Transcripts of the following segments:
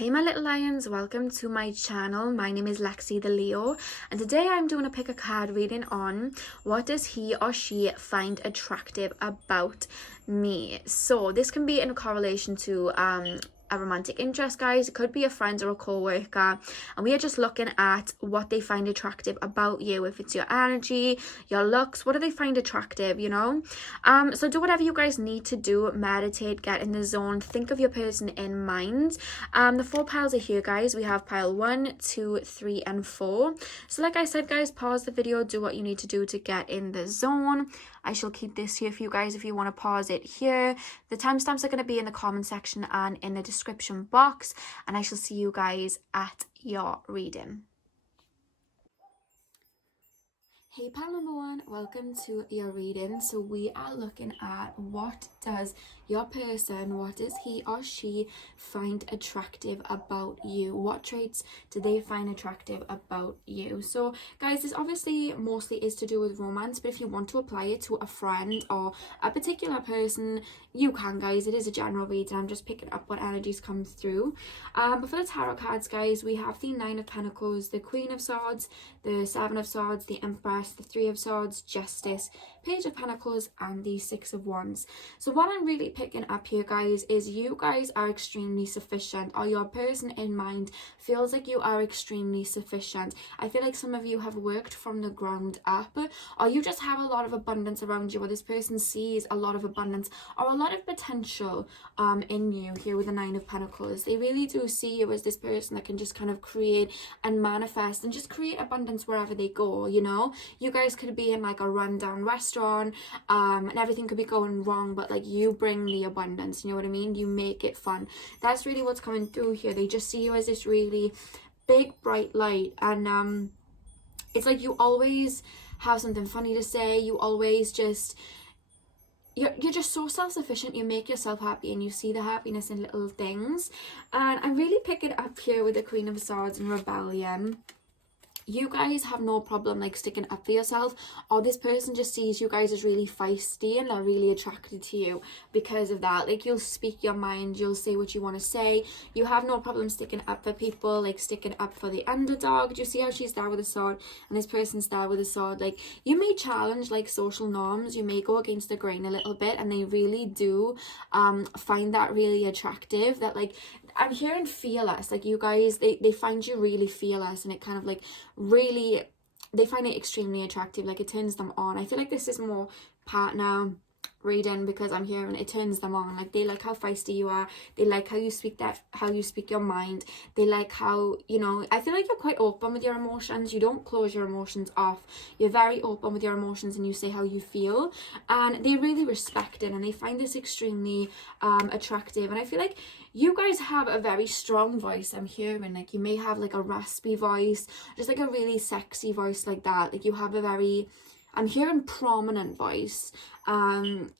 Hey my little lions, welcome to my channel. My name is Lexi the Leo, and today I'm doing a pick a card reading on what does he or she find attractive about me. So this can be in correlation to a romantic interest, guys. It could be a friend or a co-worker, and we are just looking at what they find attractive about you. If it's your energy, your looks, what do they find attractive, so do whatever you guys need to do. Meditate, get in the zone, think of your person in mind. The four piles are here, guys. We have pile 1, 2, 3, and 4. So like I said, guys, pause the video, do what you need to do to get in the zone. I shall keep this here for you guys if you want to pause it here. The timestamps are going to be in the comment section and in the description box, and I shall see you guys at your reading. Hey pal number 1, welcome to your reading. So we are looking at what does your person, what does he or she find attractive about you? What traits do they find attractive about you? So guys, this obviously mostly is to do with romance, but if you want to apply it to a friend or a particular person, you can, guys. It is a general reading. I'm just picking up what energies come through. But for the tarot cards, guys, we have the 9 of Pentacles, the Queen of Swords, the 7 of Swords, the Empress, the 3 of Swords, Justice, Page of Pentacles, and the 6 of Wands. So what I'm really picking up here, guys, is you guys are extremely sufficient, or your person in mind feels like you are extremely sufficient. I feel like some of you have worked from the ground up, or you just have a lot of abundance around you, or this person sees a lot of abundance or a lot of potential in you here with the 9 of Pentacles. They really do see you as this person that can just kind of create and manifest and just create abundance wherever they go. You guys could be in like a rundown restaurant and everything could be going wrong, but like you bring the abundance, you know what I mean? You make it fun. That's really what's coming through here. They just see you as this really big bright light, and it's like you always have something funny to say. You always just you're just so self-sufficient. You make yourself happy and you see the happiness in little things. And I'm really picking up here with the Queen of Swords and Rebellion. You guys have no problem like sticking up for yourself, or this person just sees you guys as really feisty and they're really attracted to you because of that. Like, you'll speak your mind, you'll say what you want to say. You have no problem sticking up for people, like sticking up for the underdog. Do you see how she's there with a sword and this person's there with a sword? Like, you may challenge like social norms, you may go against the grain a little bit, and they really do find that really attractive. That like, I'm hearing fearless, like you guys, they find you really fearless, and it kind of like really, they find it extremely attractive. Like, it turns them on. I feel like this is more partner reading because I'm hearing it turns them on. Like, they like how feisty you are, they like how you speak your mind, they like how, I feel like you're quite open with your emotions. You don't close your emotions off. You're very open with your emotions and you say how you feel, and they really respect it and they find this extremely attractive. And I feel like you guys have a very strong voice. I'm hearing like you may have like a raspy voice, just like a really sexy voice like that. Like, you have a very, I'm hearing prominent voice, and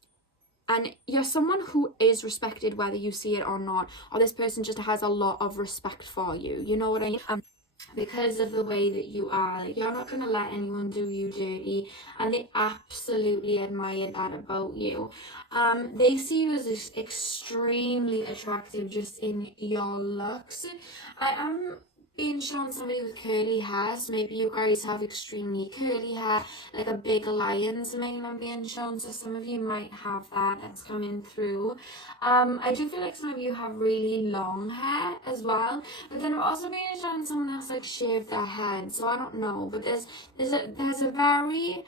you're someone who is respected whether you see it or not, or this person just has a lot of respect for you, you know what I mean? Because of the way that you are, like, you're not going to let anyone do you dirty, and they absolutely admire that about you. They see you as this extremely attractive just in your looks. I am being shown somebody with curly hair, so maybe you guys have extremely curly hair, like a big lion's mane I'm being shown, so some of you might have that's coming through. I do feel like some of you have really long hair as well, but then I'm also being shown someone else like shaved their head, so I don't know, but there's a very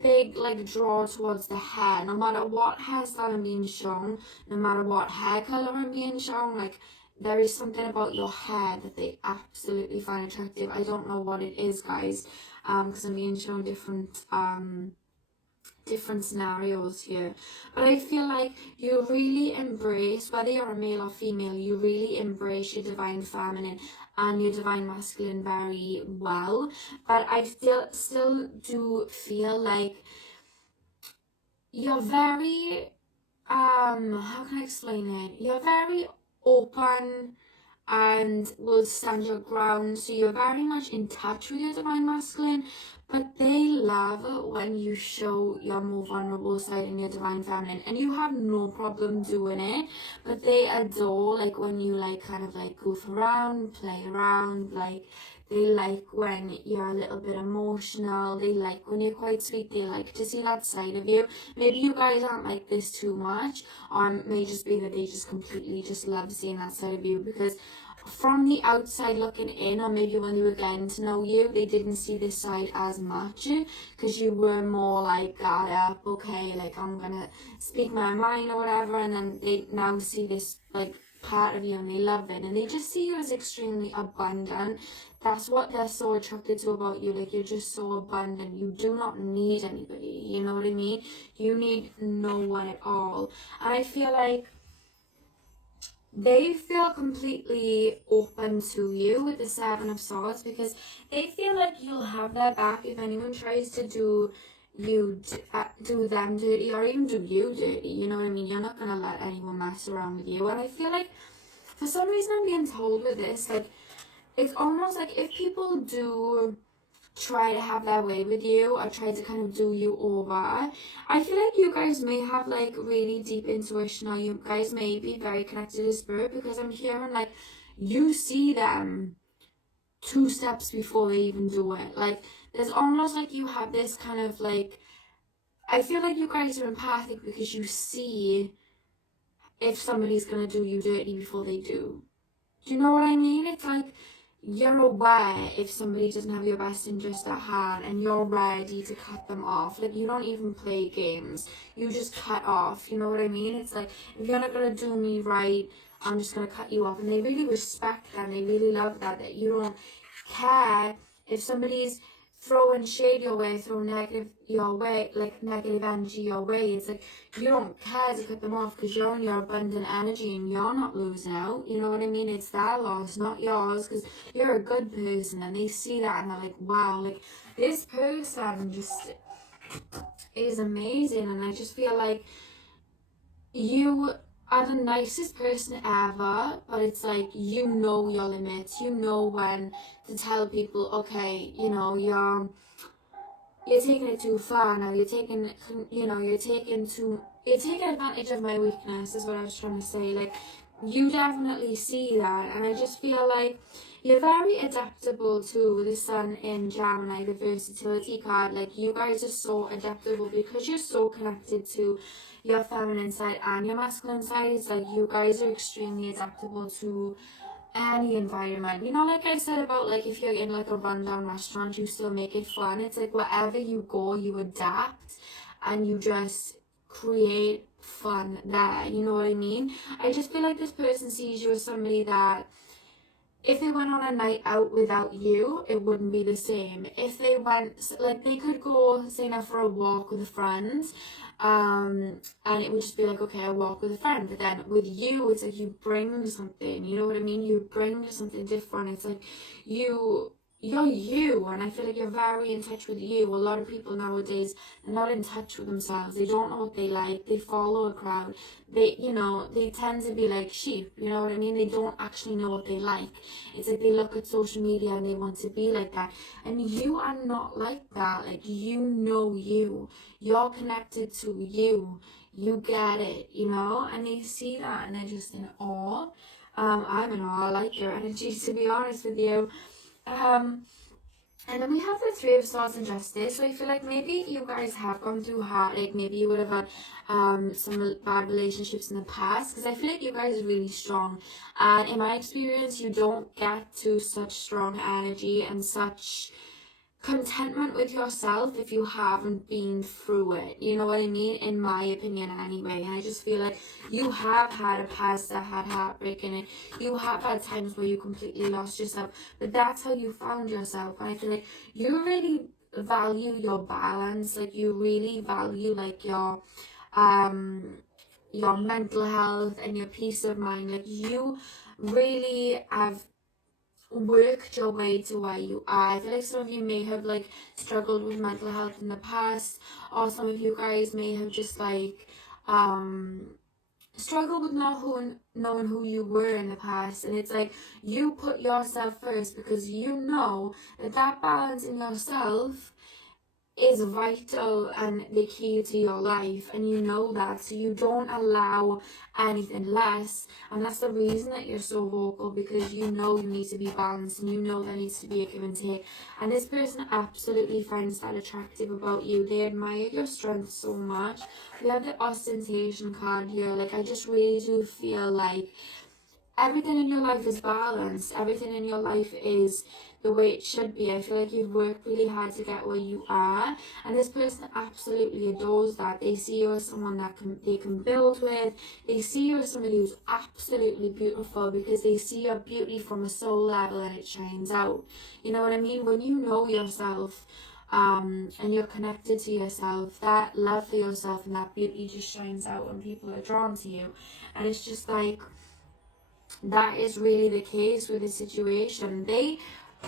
big like draw towards the hair. No matter what hairstyle I'm being shown, no matter what hair color I'm being shown, like, there is something about your hair that they absolutely find attractive. I don't know what it is, guys, because I'm being shown different scenarios here, but I feel like you really embrace, whether you're a male or female, you really embrace your divine feminine and your divine masculine very well. But I still do feel like you're very how can I explain it? You're very open and will stand your ground, so you're very much in touch with your divine masculine, but they love when you show your more vulnerable side in your divine feminine, and you have no problem doing it, but they adore like when you like kind of like goof around, play around, like they like when you're a little bit emotional, they like when you're quite sweet, they like to see that side of you. Maybe you guys aren't like this too much, or it may just be that they just completely just love seeing that side of you, because from the outside looking in, or maybe when they were getting to know you, they didn't see this side as much, because you were more like, got up, okay, like I'm gonna speak my mind or whatever, and then they now see this like part of you and they love it, and they just see you as extremely abundant. That's what they're so attracted to about you. Like, you're just so abundant. You do not need anybody, you know what I mean? You need no one at all. And I feel like they feel completely open to you with the Seven of Swords, because they feel like you'll have their back if anyone tries to do them dirty, or even do you dirty, you know what I mean? You're not gonna let anyone mess around with you. And I feel like for some reason I'm being told with this, like, it's almost like if people do try to have their way with you or try to kind of do you over, I feel like you guys may have like really deep intuition, or you guys may be very connected to spirit, because I'm hearing like you see them 2 steps before they even do it. Like, there's almost like you have this kind of like, I feel like you guys are empathic because you see if somebody's gonna do you dirty before they do. Do you know what I mean? It's like you're aware if somebody doesn't have your best interest at heart, and you're ready to cut them off. Like, you don't even play games. You just cut off. You know what I mean? It's like, if you're not going to do me right, I'm just going to cut you off. And they really respect that. And they really love that you don't care if somebody's throwing shade your way, throwing negative your way, like negative energy your way. It's like you don't care to cut them off, because you're in your abundant energy and you're not losing out. You know what I mean? It's their loss, not yours, because you're a good person, and they see that and they're like, wow, like this person just is amazing. And I just feel like you are the nicest person ever, but it's like, you know your limits. You know when to tell people, okay, you know, you're taking it too far now. You're taking advantage of my weakness, is what I was trying to say. Like, you definitely see that, and I just feel like you're very adaptable to the Sun in Gemini, the versatility card. Like, you guys are so adaptable because you're so connected to your feminine side and your masculine side. It's like you guys are extremely adaptable to any environment. You know, like I said about like if you're in like a rundown restaurant, you still make it fun. It's like wherever you go, you adapt and you just create fun there. You know what I mean? I just feel like this person sees you as somebody that if they went on a night out without you, it wouldn't be the same. If they went, like, they could go, say now, for a walk with a friend, and it would just be like, okay, I walk with a friend. But then with you, it's like you bring something, you know what I mean? You bring something different. It's like you're you, and I feel like you're very in touch with you. A lot of people nowadays are not in touch with themselves. They don't know what they like. They follow a crowd. They tend to be like sheep, you know what I mean? They don't actually know what they like. It's like they look at social media and they want to be like that. And you are not like that. Like, you know you. You're connected to you. You get it, you know? And they see that and they're just in awe. I'm in awe. I like your energy, to be honest with you. And then we have the Three of Swords and Justice. So I feel like maybe you guys have gone through heartache. Maybe you would have had some bad relationships in the past, because I feel like you guys are really strong. And in my experience, you don't get to such strong energy and such contentment with yourself if you haven't been through it. You know what I mean? In my opinion, anyway. And I just feel like you have had a past that had heartbreak in it. You have had times where you completely lost yourself, but that's how you found yourself. And I feel like you really value your balance. Like, you really value like your mental health and your peace of mind. Like, you really have worked your way to where you are. I feel like some of you may have like struggled with mental health in the past, or some of you guys may have just like struggled with not knowing who you were in the past. And it's like you put yourself first, because you know that balance in yourself is vital and the key to your life, and you know that, so you don't allow anything less. And that's the reason that you're so vocal, because you know you need to be balanced, and you know there needs to be a give and take. And this person absolutely finds that attractive about you. They admire your strength so much. We have the ostentation card here. Like, I just really do feel like everything in your life is balanced. Everything in your life is the way it should be. I feel like you've worked really hard to get where you are, and this person absolutely adores that. They see you as someone that they can build with. They see you as somebody who's absolutely beautiful, because they see your beauty from a soul level and it shines out. You know what I mean? When you know yourself, and you're connected to yourself, that love for yourself and that beauty just shines out, and people are drawn to you. And it's just like, that is really the case with the situation.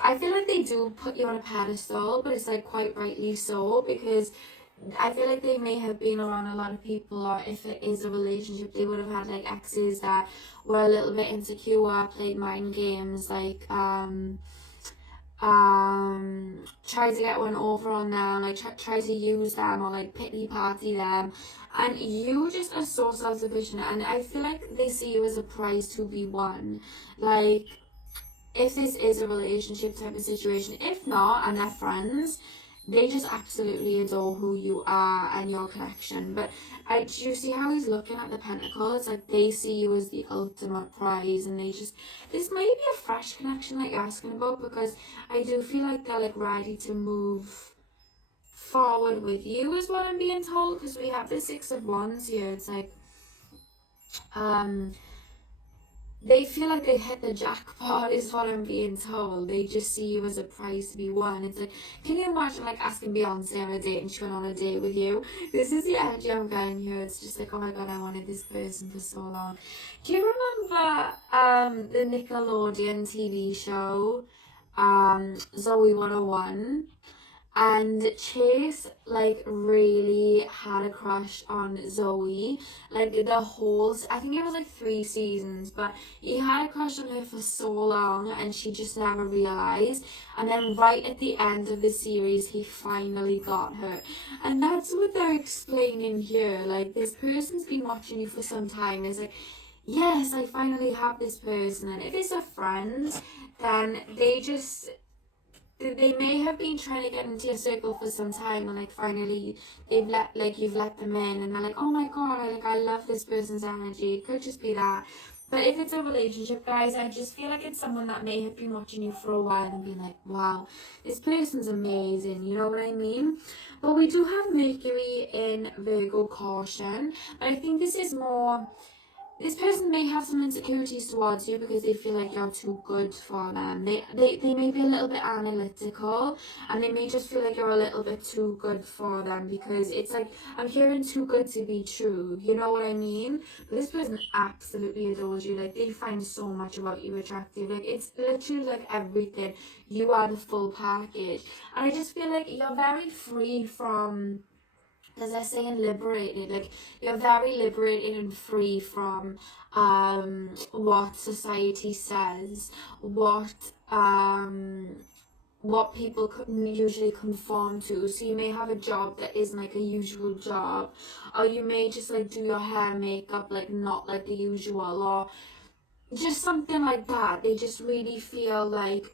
I feel like they do put you on a pedestal, but it's like quite rightly so, because I feel like they may have been around a lot of people, or if it is a relationship, they would have had like exes that were a little bit insecure, played mind games, like try to get one over on them, like try to use them, or like pity party them. And you just are so self-sufficient, and I feel like they see you as a prize to be won. Like, if this is a relationship type of situation, if not, and they're friends, they just absolutely adore who you are and your connection. But do you see how he's looking at the pentacles? Like, they see you as the ultimate prize, and this may be a fresh connection that you're asking about, because I do feel like they're like ready to move forward with you, is what I'm being told, because we have the Six of Wands here. It's like, they feel like they hit the jackpot, is what I'm being told. They just see you as a prize to be won. It's like, can you imagine like asking Beyonce on a date and she went on a date with you? This is the energy I'm getting here. It's just like, oh my god, I wanted this person for so long. Do you remember the Nickelodeon TV show, Zoe 101? And Chase like really had a crush on Zoe, like the whole, I think it was like 3 seasons, but he had a crush on her for so long, and she just never realized. And then right at the end of the series, he finally got her. And that's what they're explaining here. Like, this person's been watching you for some time. It's like, yes, I finally have this person. And if it's a friend, then they may have been trying to get into your circle for some time, and like finally you've let them in, and they're like, oh my god, I love this person's energy. It could just be that. But if it's a relationship, guys, I just feel like it's someone that may have been watching you for a while and been like, wow, this person's amazing, you know what I mean? But we do have Mercury in Virgo caution, but I think this person may have some insecurities towards you, because they feel like you're too good for them. They may be a little bit analytical, and they may just feel like you're a little bit too good for them, because it's like, I'm hearing too good to be true, you know what I mean? But this person absolutely adores you. Like, they find so much about you attractive. Like, it's literally like everything. You are the full package. And I just feel like you're very free from, as they're saying, liberated. Like, you're very liberated and free from what society says, what people usually conform to. So you may have a job that isn't like a usual job, or you may just like do your hair and makeup like not like the usual, or just something like that. They just really feel like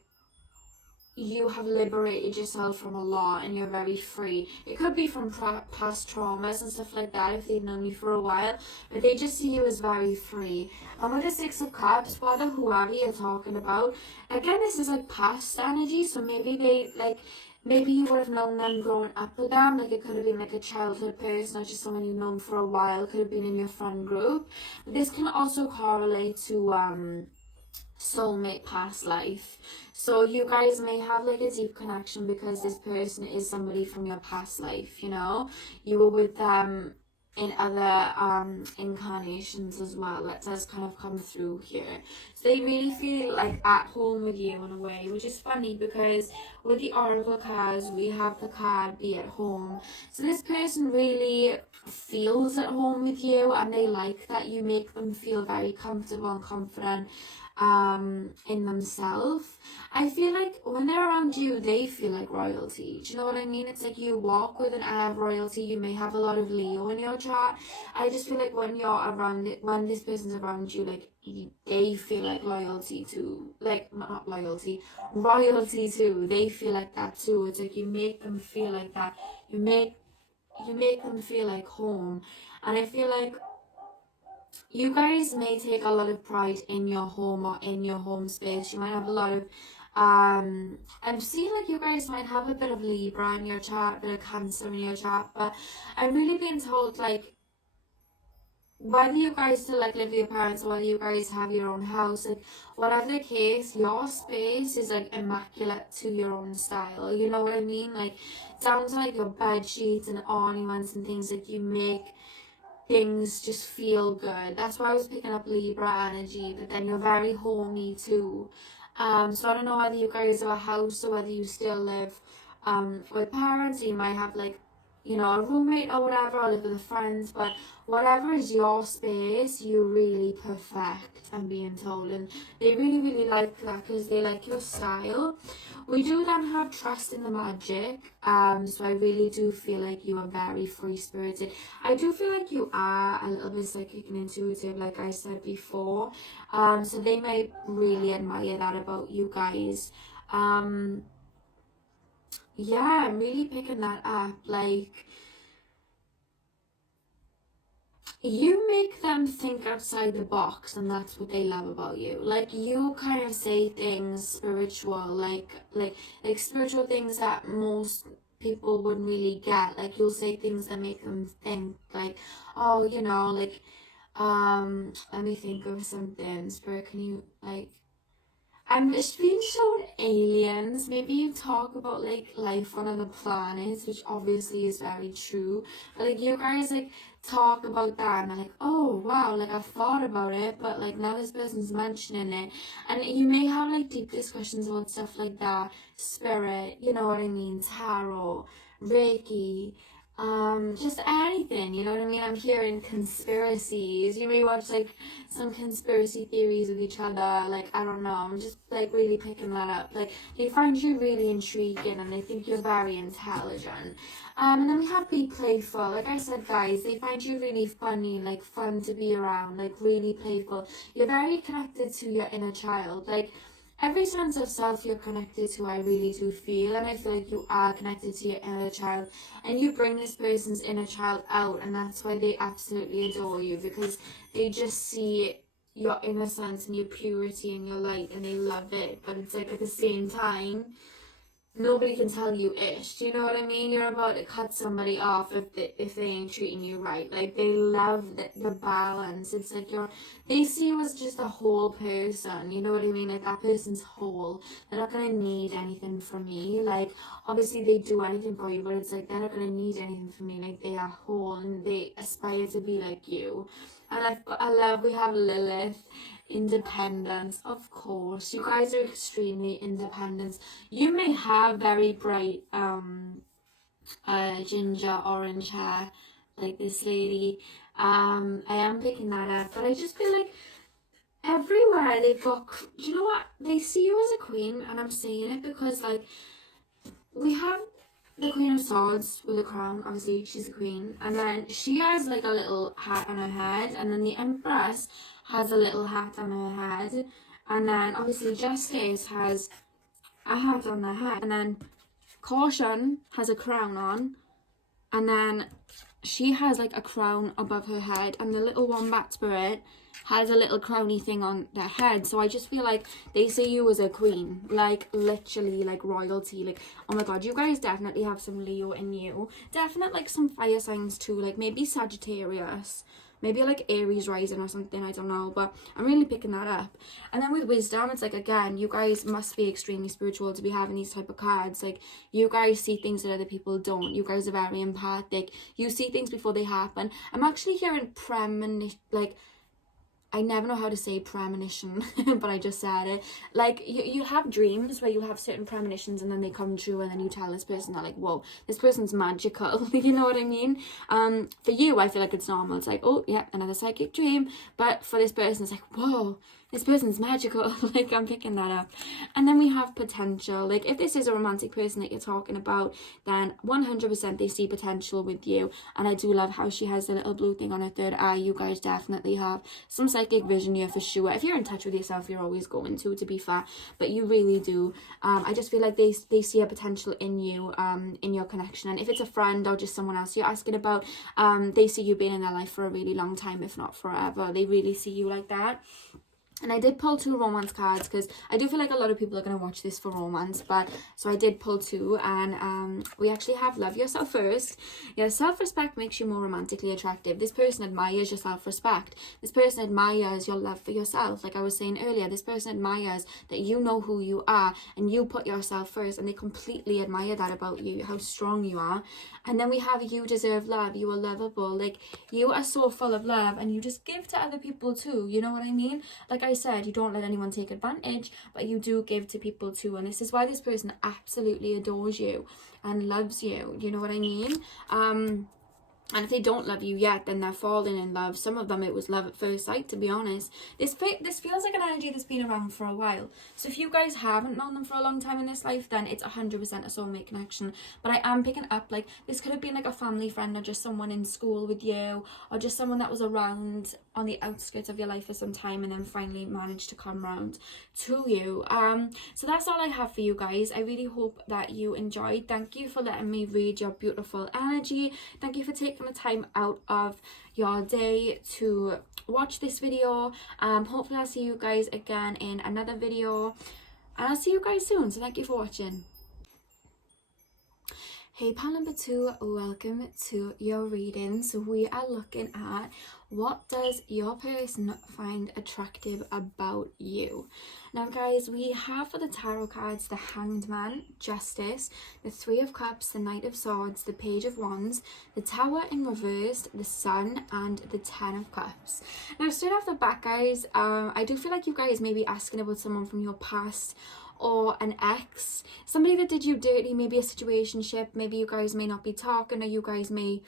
you have liberated yourself from a lot, and you're very free. It could be from past traumas and stuff like that, if they've known you for a while, but they just see you as very free. And with the Six of Cups, whether whoever you're talking about, again, this is like past energy, so maybe maybe you would have known them growing up with them. Like, it could have been like a childhood person, or just someone you've known for a while. It could have been in your friend group. But this can also correlate to soulmate past life. So you guys may have like a deep connection, because this person is somebody from your past life, you know? You were with them in other incarnations as well. That does kind of come through here. So they really feel like at home with you in a way, which is funny, because with the Oracle cards, we have the card be at home. So this person really feels at home with you, and they like that you make them feel very comfortable and confident. in themselves. I feel like when they're around you, they feel like royalty. Do you know what I mean? It's like you walk with an air of royalty. You may have a lot of Leo in your chart. I just feel like when you're around it, when this person's around you, like they feel like loyalty too. Like not loyalty, royalty too. They feel like that too. It's like you make them feel like that. You make them feel like home. And I feel like you guys may take a lot of pride in your home or in your home space. You might have a lot of I'm seeing like you guys might have a bit of Libra in your chart, a bit of Cancer in your chart, but I'm really being told like whether you guys still like live with your parents or whether you guys have your own house, like whatever the case, your space is like immaculate to your own style. You know what I mean? Like down to like your bed sheets and ornaments and things that you make things just feel good. That's why I was picking up Libra energy, but then you're very homey too. So I don't know whether you guys have a house or whether you still live with parents. You might have like, you know, a roommate or whatever, or live with friends, but whatever is your space, you really perfect, I'm being told, and they really like that because they like your style. We do then have trust in the magic, so I really do feel like you are very free-spirited. I do feel like you are a little bit psychic and intuitive, like I said before, so they might really admire that about you guys. Yeah, I'm really picking that up, like you make them think outside the box, and that's what they love about you. Like you kind of say things spiritual, like spiritual things that most people wouldn't really get. Like you'll say things that make them think like, oh, you know, like let me think of something. Spirit, can you like I'm just being shown aliens. Maybe you talk about like life on other planets, which obviously is very true. But like you guys like talk about that and they're like, oh wow, like I've thought about it, but like now this person's mentioning it. And you may have like deep discussions about stuff like that. Spirit, you know what I mean, tarot, Reiki, just anything, you know what I mean? I'm hearing conspiracies. You may watch like some conspiracy theories with each other, like I don't know, I'm just like really picking that up. Like they find you really intriguing and they think you're very intelligent. And then we have be playful. Like I said, guys, they find you really funny, like fun to be around, like really playful. You're very connected to your inner child. Like every sense of self you're connected to, I really do feel, and I feel like you are connected to your inner child, and you bring this person's inner child out, and that's why they absolutely adore you, because they just see your innocence and your purity and your light, and they love it. But it's like at the same time, nobody can tell you ish. Do you know what I mean? You're about to cut somebody off if they ain't treating you right. Like they love the balance. It's like they see you as just a whole person. You know what I mean? Like that person's whole. They're not gonna need anything from me. Like obviously they do anything for you, but it's like they're not gonna need anything from me. Like they are whole and they aspire to be like you. And I love we have Lilith. Independence, of course. You guys are extremely independent. You may have very bright ginger orange hair like this lady. I am picking that up, but I just feel like everywhere they've got, do you know what, they see you as a queen, and I'm saying it because like we have the Queen of Swords with a crown, obviously she's a queen, and then she has like a little hat on her head, and then the Empress has a little hat on her head, and then obviously Justice has a hat on their head, and then Caution has a crown on, and then she has like a crown above her head, and the little Wombat Spirit has a little crowny thing on their head. So I just feel like they see you as a queen, like literally like royalty. Like oh my god, you guys definitely have some Leo in you, definitely like some fire signs too, like maybe Sagittarius, maybe like Aries rising or something, I don't know, but I'm really picking that up. And then with wisdom, it's like again, you guys must be extremely spiritual to be having these type of cards. Like you guys see things that other people don't. You guys are very empathic. You see things before they happen. I'm actually hearing premonition, like I never know how to say premonition, but I just said it. Like, you have dreams where you have certain premonitions and then they come true, and then you tell this person that, like, whoa, this person's magical. You know what I mean? For you, I feel like it's normal. It's like, oh, yeah, another psychic dream. But for this person, it's like, whoa, this person's magical. Like, I'm picking that up. And then we have potential. Like, if this is a romantic person that you're talking about, then 100% they see potential with you. And I do love how she has the little blue thing on her third eye. You guys definitely have some psychic vision here for sure. If you're in touch with yourself, you're always going to be fair, but you really do. I just feel like they see a potential in you, in your connection. And if it's a friend or just someone else you're asking about, they see you being in their life for a really long time, if not forever. They really see you like that. And I did pull 2 romance cards because I do feel like a lot of people are going to watch this for romance. But so I did pull 2, and we actually have love yourself first. Your self-respect makes you more romantically attractive. This person admires your self-respect. This person admires your love for yourself. Like I was saying earlier, this person admires that you know who you are and you put yourself first, and they completely admire that about you, how strong you are. And then we have you deserve love. You are lovable. Like, you are so full of love, and you just give to other people too. You know what I mean? Like I said, you don't let anyone take advantage, but you do give to people too. And this is why this person absolutely adores you and loves you. You know what I mean? And if they don't love you yet, then they're falling in love. Some of them, it was love at first sight, to be honest. This feels like an energy that's been around for a while. So if you guys haven't known them for a long time in this life, then it's 100% a soulmate connection. But I am picking up, like, this could have been like a family friend, or just someone in school with you, or just someone that was around on the outskirts of your life for some time and then finally managed to come round to you. So that's all I have for you guys. I really hope that you enjoyed. Thank you for letting me read your beautiful energy. Thank you for taking the time out of your day to watch this video. Hopefully I'll see you guys again in another video, and I'll see you guys soon. So thank you for watching. Hey pal number 2, welcome to your reading. So we are looking at, what does your person find attractive about you? Now guys, we have for the tarot cards the Hanged Man, Justice, the 3 of Cups, the Knight of Swords, the Page of Wands, the Tower in reverse, the Sun, and the 10 of Cups. Now straight off the back guys, I do feel like you guys may be asking about someone from your past, or an ex, somebody that did you dirty, maybe a situationship. Maybe you guys may not be talking, or you guys may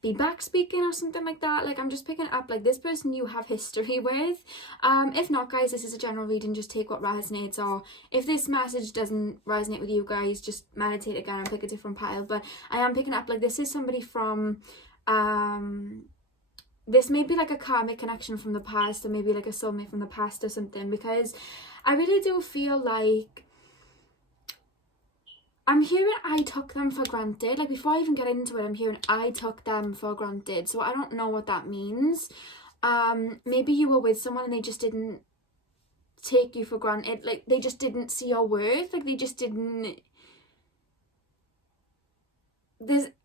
be back speaking or something like that. Like, I'm just picking up like this person you have history with. If not guys, this is a general reading, just take what resonates, or if this message doesn't resonate with you guys, just meditate again and pick a different pile. But I am picking up like this is somebody from this may be like a karmic connection from the past, or maybe like a soulmate from the past or something, because I really do feel like I'm hearing I took them for granted. Like, before I even get into it, I'm hearing I took them for granted. So I don't know what that means. Maybe you were with someone and they just didn't take you for granted. Like, they just didn't see your worth. Like, they just didn't...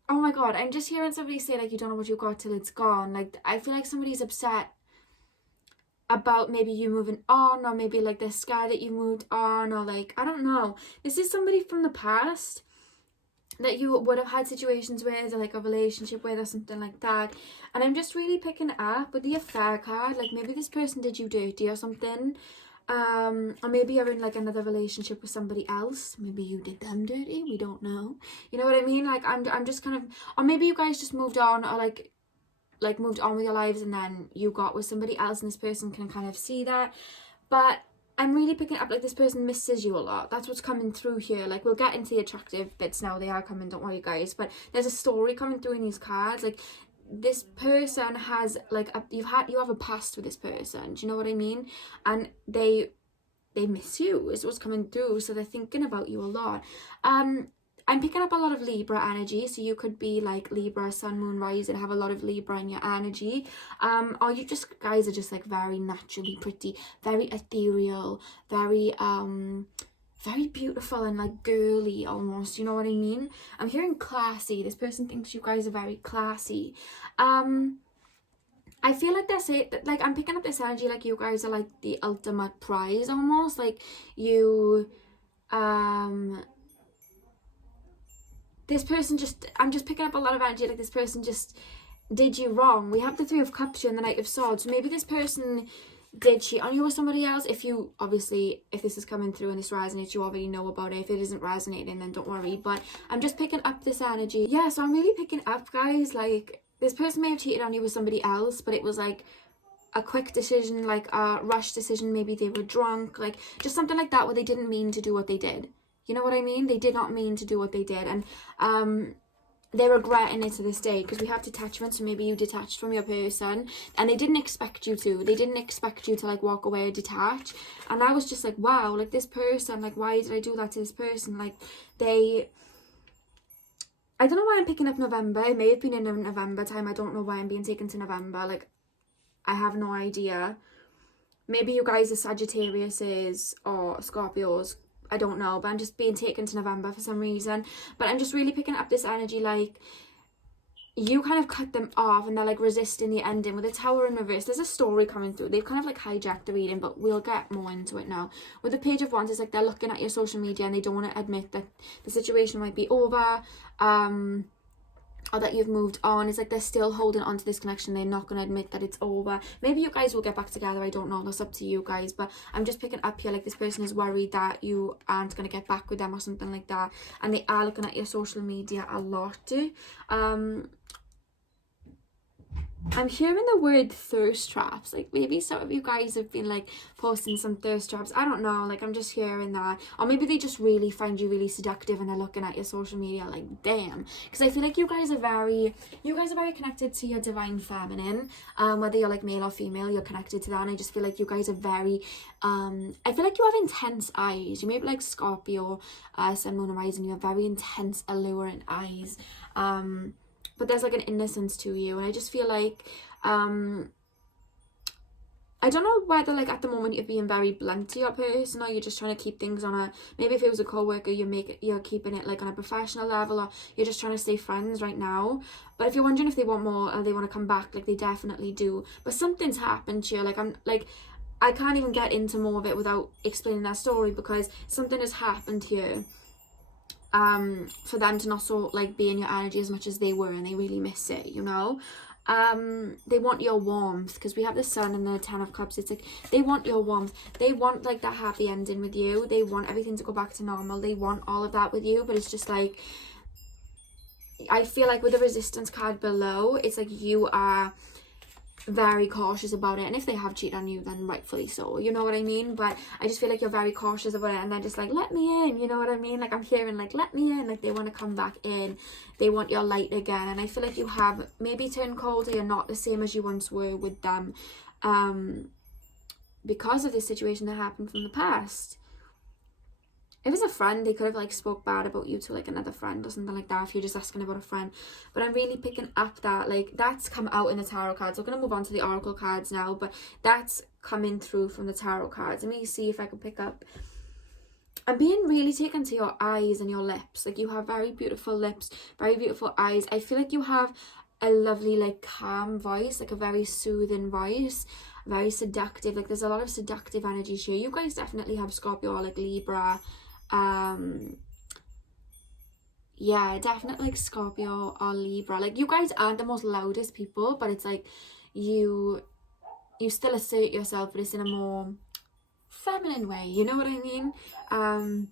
Oh my god, I'm just hearing somebody say, like, you don't know what you got till it's gone. Like, I feel like somebody's upset about maybe you moving on, or maybe like they're scared that you moved on, or like, I don't know. This is somebody from the past that you would have had situations with, or like a relationship with, or something like that. And I'm just really picking up with the affair card, like maybe this person did you dirty or something. Or maybe you're in like another relationship with somebody else. Maybe you did them dirty, we don't know. You know what I mean? Like, I'm just kind of, or maybe you guys just moved on, or like moved on with your lives, and then you got with somebody else, and this person can kind of see that. But I'm really picking up like this person misses you a lot. That's what's coming through here. Like, we'll get into the attractive bits now, they are coming, don't worry guys, but there's a story coming through in these cards. Like, this person has like you have a past with this person, do you know what I mean? And they miss you is what's coming through, so they're thinking about you a lot. I'm picking up a lot of Libra energy, so you could be like Libra, Sun, Moon, Rising, have a lot of Libra in your energy. Or you just, guys are just like very naturally pretty, very ethereal, very very beautiful and like girly almost, you know what I mean? I'm hearing classy. This person thinks you guys are very classy. I feel like that's it. Like, I'm picking up this energy like you guys are like the ultimate prize almost. Like, you this person just, I'm just picking up a lot of energy like this person just did you wrong. We have the 3 of Cups here and the Knight of Swords. So maybe this person did cheat on you with somebody else. If you, obviously, if this is coming through and this resonates, you already know about it. If it isn't resonating, then don't worry. But I'm just picking up this energy. Yeah, so I'm really picking up, guys, like, this person may have cheated on you with somebody else, but it was like a quick decision, like a rush decision. Maybe they were drunk, like just something like that where they didn't mean to do what they did. You know what I mean? They did not mean to do what they did, and they're regretting it to this day, because we have detachment. So maybe you detached from your person and they didn't expect you to. They didn't expect you to like walk away or detach. And I was just like, wow, like this person, like why did I do that to this person? Like I don't know why I'm picking up November. It may have been in November time. I don't know why I'm being taken to November. Like, I have no idea. Maybe you guys are Sagittariuses or Scorpios. I don't know. But I'm just being taken to November for some reason. But I'm just really picking up this energy, like, you kind of cut them off and they're like resisting the ending with the Tower in reverse. There's a story coming through. They've kind of like hijacked the reading, but we'll get more into it now. With the Page of Wands, it's like they're looking at your social media and they don't want to admit that the situation might be over, or that you've moved on. It's like they're still holding on to this connection. They're not going to admit that it's over. Maybe you guys will get back together. I don't know. That's up to you guys. But I'm just picking up here, like this person is worried that you aren't going to get back with them or something like that. And they are looking at your social media a lot. I'm hearing the word thirst traps. Like maybe some of you guys have been like posting some thirst traps. I don't know. Like I'm just hearing that. Or maybe they just really find you really seductive and they're looking at your social media like, damn. Because I feel like you guys are very connected to your divine feminine. Whether you're like male or female, you're connected to that. And I just feel like you guys are very, I feel like you have intense eyes. You may be like Scorpio, Sun, Moon, and Rising. You have very intense, alluring eyes. But there's like an innocence to you, and I just feel like I don't know whether like at the moment you're being very blunt to your person, or you're just trying to keep things on a, maybe if it was a co-worker, you're keeping it like on a professional level, or you're just trying to stay friends right now. But if you're wondering if they want more or they want to come back, like they definitely do. But something's happened to you. Like I can't even get into more of it without explaining that story, because something has happened to you. For them to not so like be in your energy as much as they were, and they really miss it, you know. They want your warmth, because we have the Sun and the Ten of Cups. It's like they want your warmth. They want like that happy ending with you. They want everything to go back to normal. They want all of that with you. But it's just like, I feel like with the Resistance card below, it's like you are very cautious about it, and if they have cheated on you, then rightfully so, you know what I mean. But I just feel like you're very cautious about it, and they're just like, let me in, you know what I mean. Like I'm hearing like, let me in, like they want to come back in, they want your light again. And I feel like you have maybe turned cold, or you're not the same as you once were with them, because of this situation that happened from the past. If it's a friend, they could have like spoke bad about you to like another friend or something like that, if you're just asking about a friend. But I'm really picking up that like that's come out in the tarot cards. We're going to move on to the oracle cards now, but that's coming through from the tarot cards. Let me see if I can pick up. I'm being really taken to your eyes and your lips. Like you have very beautiful lips, very beautiful eyes. I feel like you have a lovely like calm voice, like a very soothing voice, very seductive. Like there's a lot of seductive energy here. You guys definitely have Scorpio or like Libra. Yeah, definitely like Scorpio or Libra. Like you guys aren't the most loudest people, but it's like you still assert yourself, but it's in a more feminine way, you know what I mean.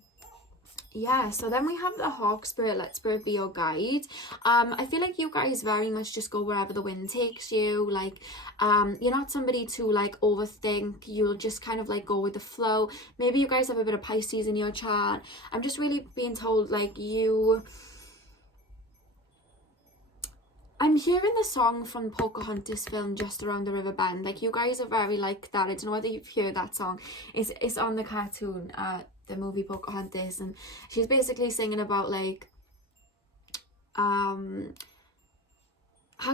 Yeah, so then we have the Hawk Spirit. Let Spirit be your guide. I feel like you guys very much just go wherever the wind takes you. Like you're not somebody to like overthink. You'll just kind of like go with the flow. Maybe you guys have a bit of Pisces in your chart. I'm just really being told like I'm hearing the song from Pocahontas film, Just Around the River Bend. Like you guys are very like that. I don't know whether you've heard that song. It's on the cartoon, the movie Pocahontas, and she's basically singing about like how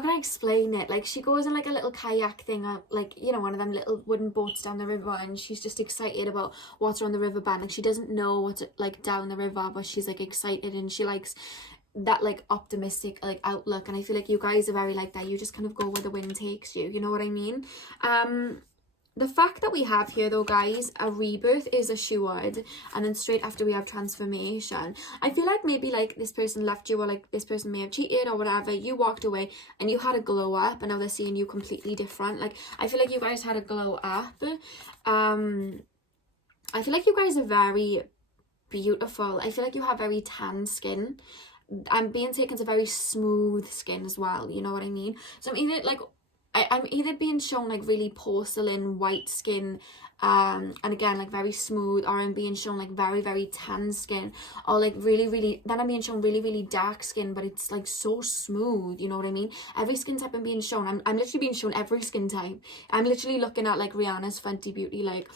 can I explain it? Like she goes in like a little kayak thing, like, you know, one of them little wooden boats down the river, and she's just excited about water on the river bend. Like she doesn't know what's like down the river, but she's like excited, and she likes that like optimistic like outlook. And I feel like you guys are very like that. You just kind of go where the wind takes you, you know what I mean. The fact that we have here though, guys, a rebirth is assured, and then straight after we have transformation. I feel like maybe like this person left you, or like this person may have cheated or whatever. You walked away and you had a glow up, and now they're seeing you completely different. Like I feel like you guys had a glow up. I feel like you guys are very beautiful. I feel like you have very tan skin. I'm being taken to very smooth skin as well, you know what I mean. So I mean, like I'm either being shown like really porcelain white skin, and again like very smooth, or I'm being shown like very very tan skin, or like really, then I'm being shown really dark skin, but it's like so smooth, you know what I mean? Every skin type I'm being shown. I'm literally being shown every skin type. I'm literally looking at like Rihanna's Fenty Beauty like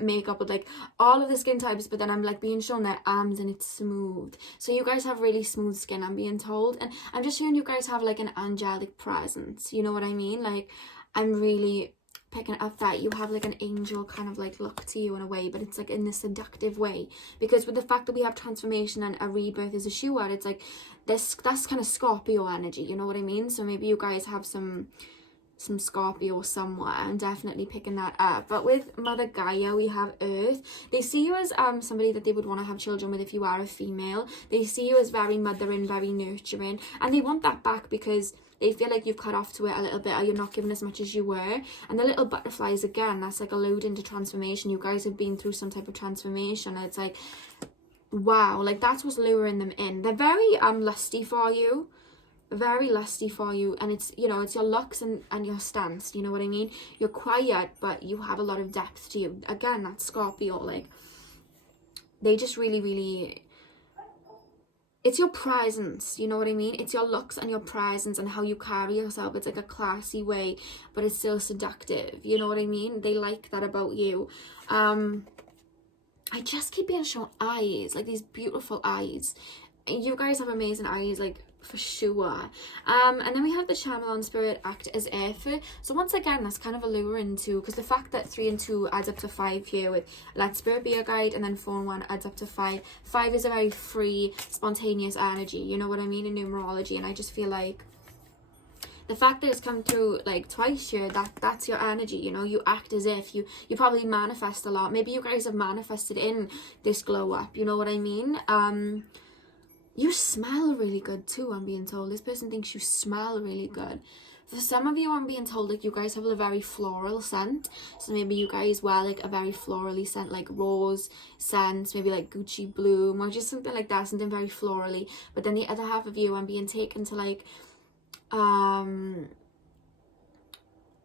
makeup with like all of the skin types, but then I'm like being shown their arms and it's smooth. So you guys have really smooth skin, I'm being told, and I'm just hearing you guys have like an angelic presence, you know what I mean? Like I'm really picking up that you have like an angel kind of like look to you in a way, but it's like in this seductive way, because with the fact that we have transformation and a rebirth as a shoe word, it's like this, that's kind of Scorpio energy, you know what I mean? So maybe you guys have some Scorpio somewhere. I'm definitely picking that up. But with Mother Gaia, we have Earth. They see you as somebody that they would want to have children with if you are a female. They see you as very mothering, very nurturing, and they want that back because they feel like you've cut off to it a little bit, or you're not giving as much as you were. And the little butterflies, again, that's like alluding to transformation. You guys have been through some type of transformation, and it's like, wow, like that's what's luring them in. They're very lusty for you, very lusty for you, and it's, you know, it's your looks and your stance, you know what I mean? You're quiet, but you have a lot of depth to you. Again, that's Scorpio. Like they just really, it's your presence, you know what I mean? It's your looks and your presence and how you carry yourself. It's like a classy way, but it's still seductive, you know what I mean? They like that about you. I just keep being shown eyes, like these beautiful eyes. You guys have amazing eyes, like for sure. And then we have the Shyamalan spirit act as if. So once again, that's kind of alluring to, because the fact that 3 and 2 adds up to 5 here with let spirit be your guide, and then 4 and 1 adds up to 5. 5 is a very free, spontaneous energy, you know what I mean, in numerology. And I just feel like the fact that it's come through like twice here, that's your energy, you know. You act as if you probably manifest a lot. Maybe you guys have manifested in this glow up, you know what I mean? You smell really good too, I'm being told. This person thinks you smell really good. For some of you, I'm being told like you guys have a very floral scent. So maybe you guys wear like a very florally scent, like rose scent, maybe like Gucci Bloom, or just something like that, something very florally. But then the other half of you, I'm being taken to like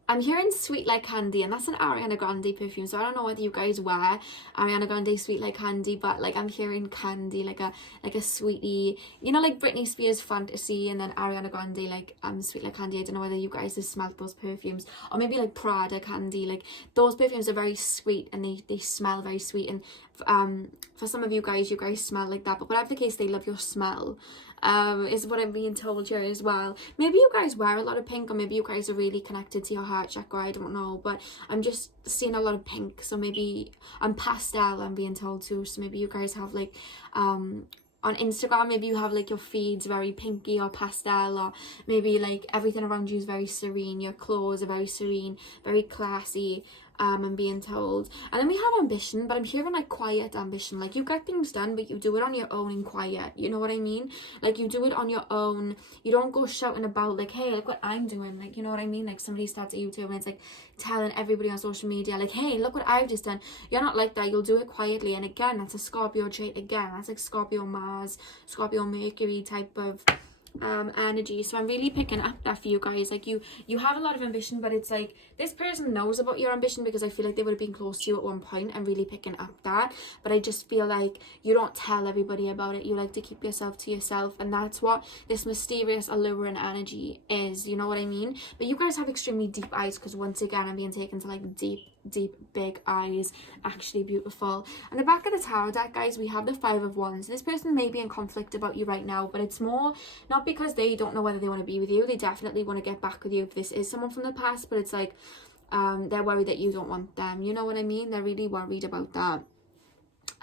I'm hearing Sweet Like Candy, and that's an Ariana Grande perfume. So I don't know whether you guys wear Ariana Grande Sweet Like Candy, but like I'm hearing candy, like a sweetie, you know, like Britney Spears Fantasy, and then Ariana Grande like Sweet Like Candy. I don't know whether you guys have smelled those perfumes, or maybe like Prada Candy. Like those perfumes are very sweet, and they smell very sweet. And for some of you guys smell like that. But whatever the case, they love your smell. Is what I'm being told here as well. Maybe you guys wear a lot of pink, or maybe you guys are really connected to your heart chakra, I don't know, but I'm just seeing a lot of pink. So maybe pastel, I'm being told too. So maybe you guys have like on Instagram, maybe you have like your feeds very pinky or pastel, or maybe like everything around you is very serene. Your clothes are very serene, very classy. I'm being told. And then we have ambition, but I'm hearing like quiet ambition. Like you get things done, but you do it on your own in quiet, you know what I mean? Like you do it on your own. You don't go shouting about like, hey, look what I'm doing, like, you know what I mean? Like somebody starts a YouTube and it's like telling everybody on social media like, hey, look what I've just done. You're not like that. You'll do it quietly. And again, that's a Scorpio trait. Again, that's like Scorpio Mars, Scorpio Mercury type of energy. So I'm really picking up that for you guys. Like you have a lot of ambition, but it's like this person knows about your ambition, because I feel like they would have been close to you at one point. I'm really picking up that, but I just feel like you don't tell everybody about it. You like to keep yourself to yourself, and that's what this mysterious alluring energy is, you know what I mean? But you guys have extremely deep eyes, because once again I'm being taken to like deep big eyes, actually beautiful. And the back of the tarot deck, guys, we have the 5 of Wands. This person may be in conflict about you right now, but it's more not because they don't know whether they want to be with you. They definitely want to get back with you if this is someone from the past, but it's like they're worried that you don't want them, you know what I mean? They're really worried about that.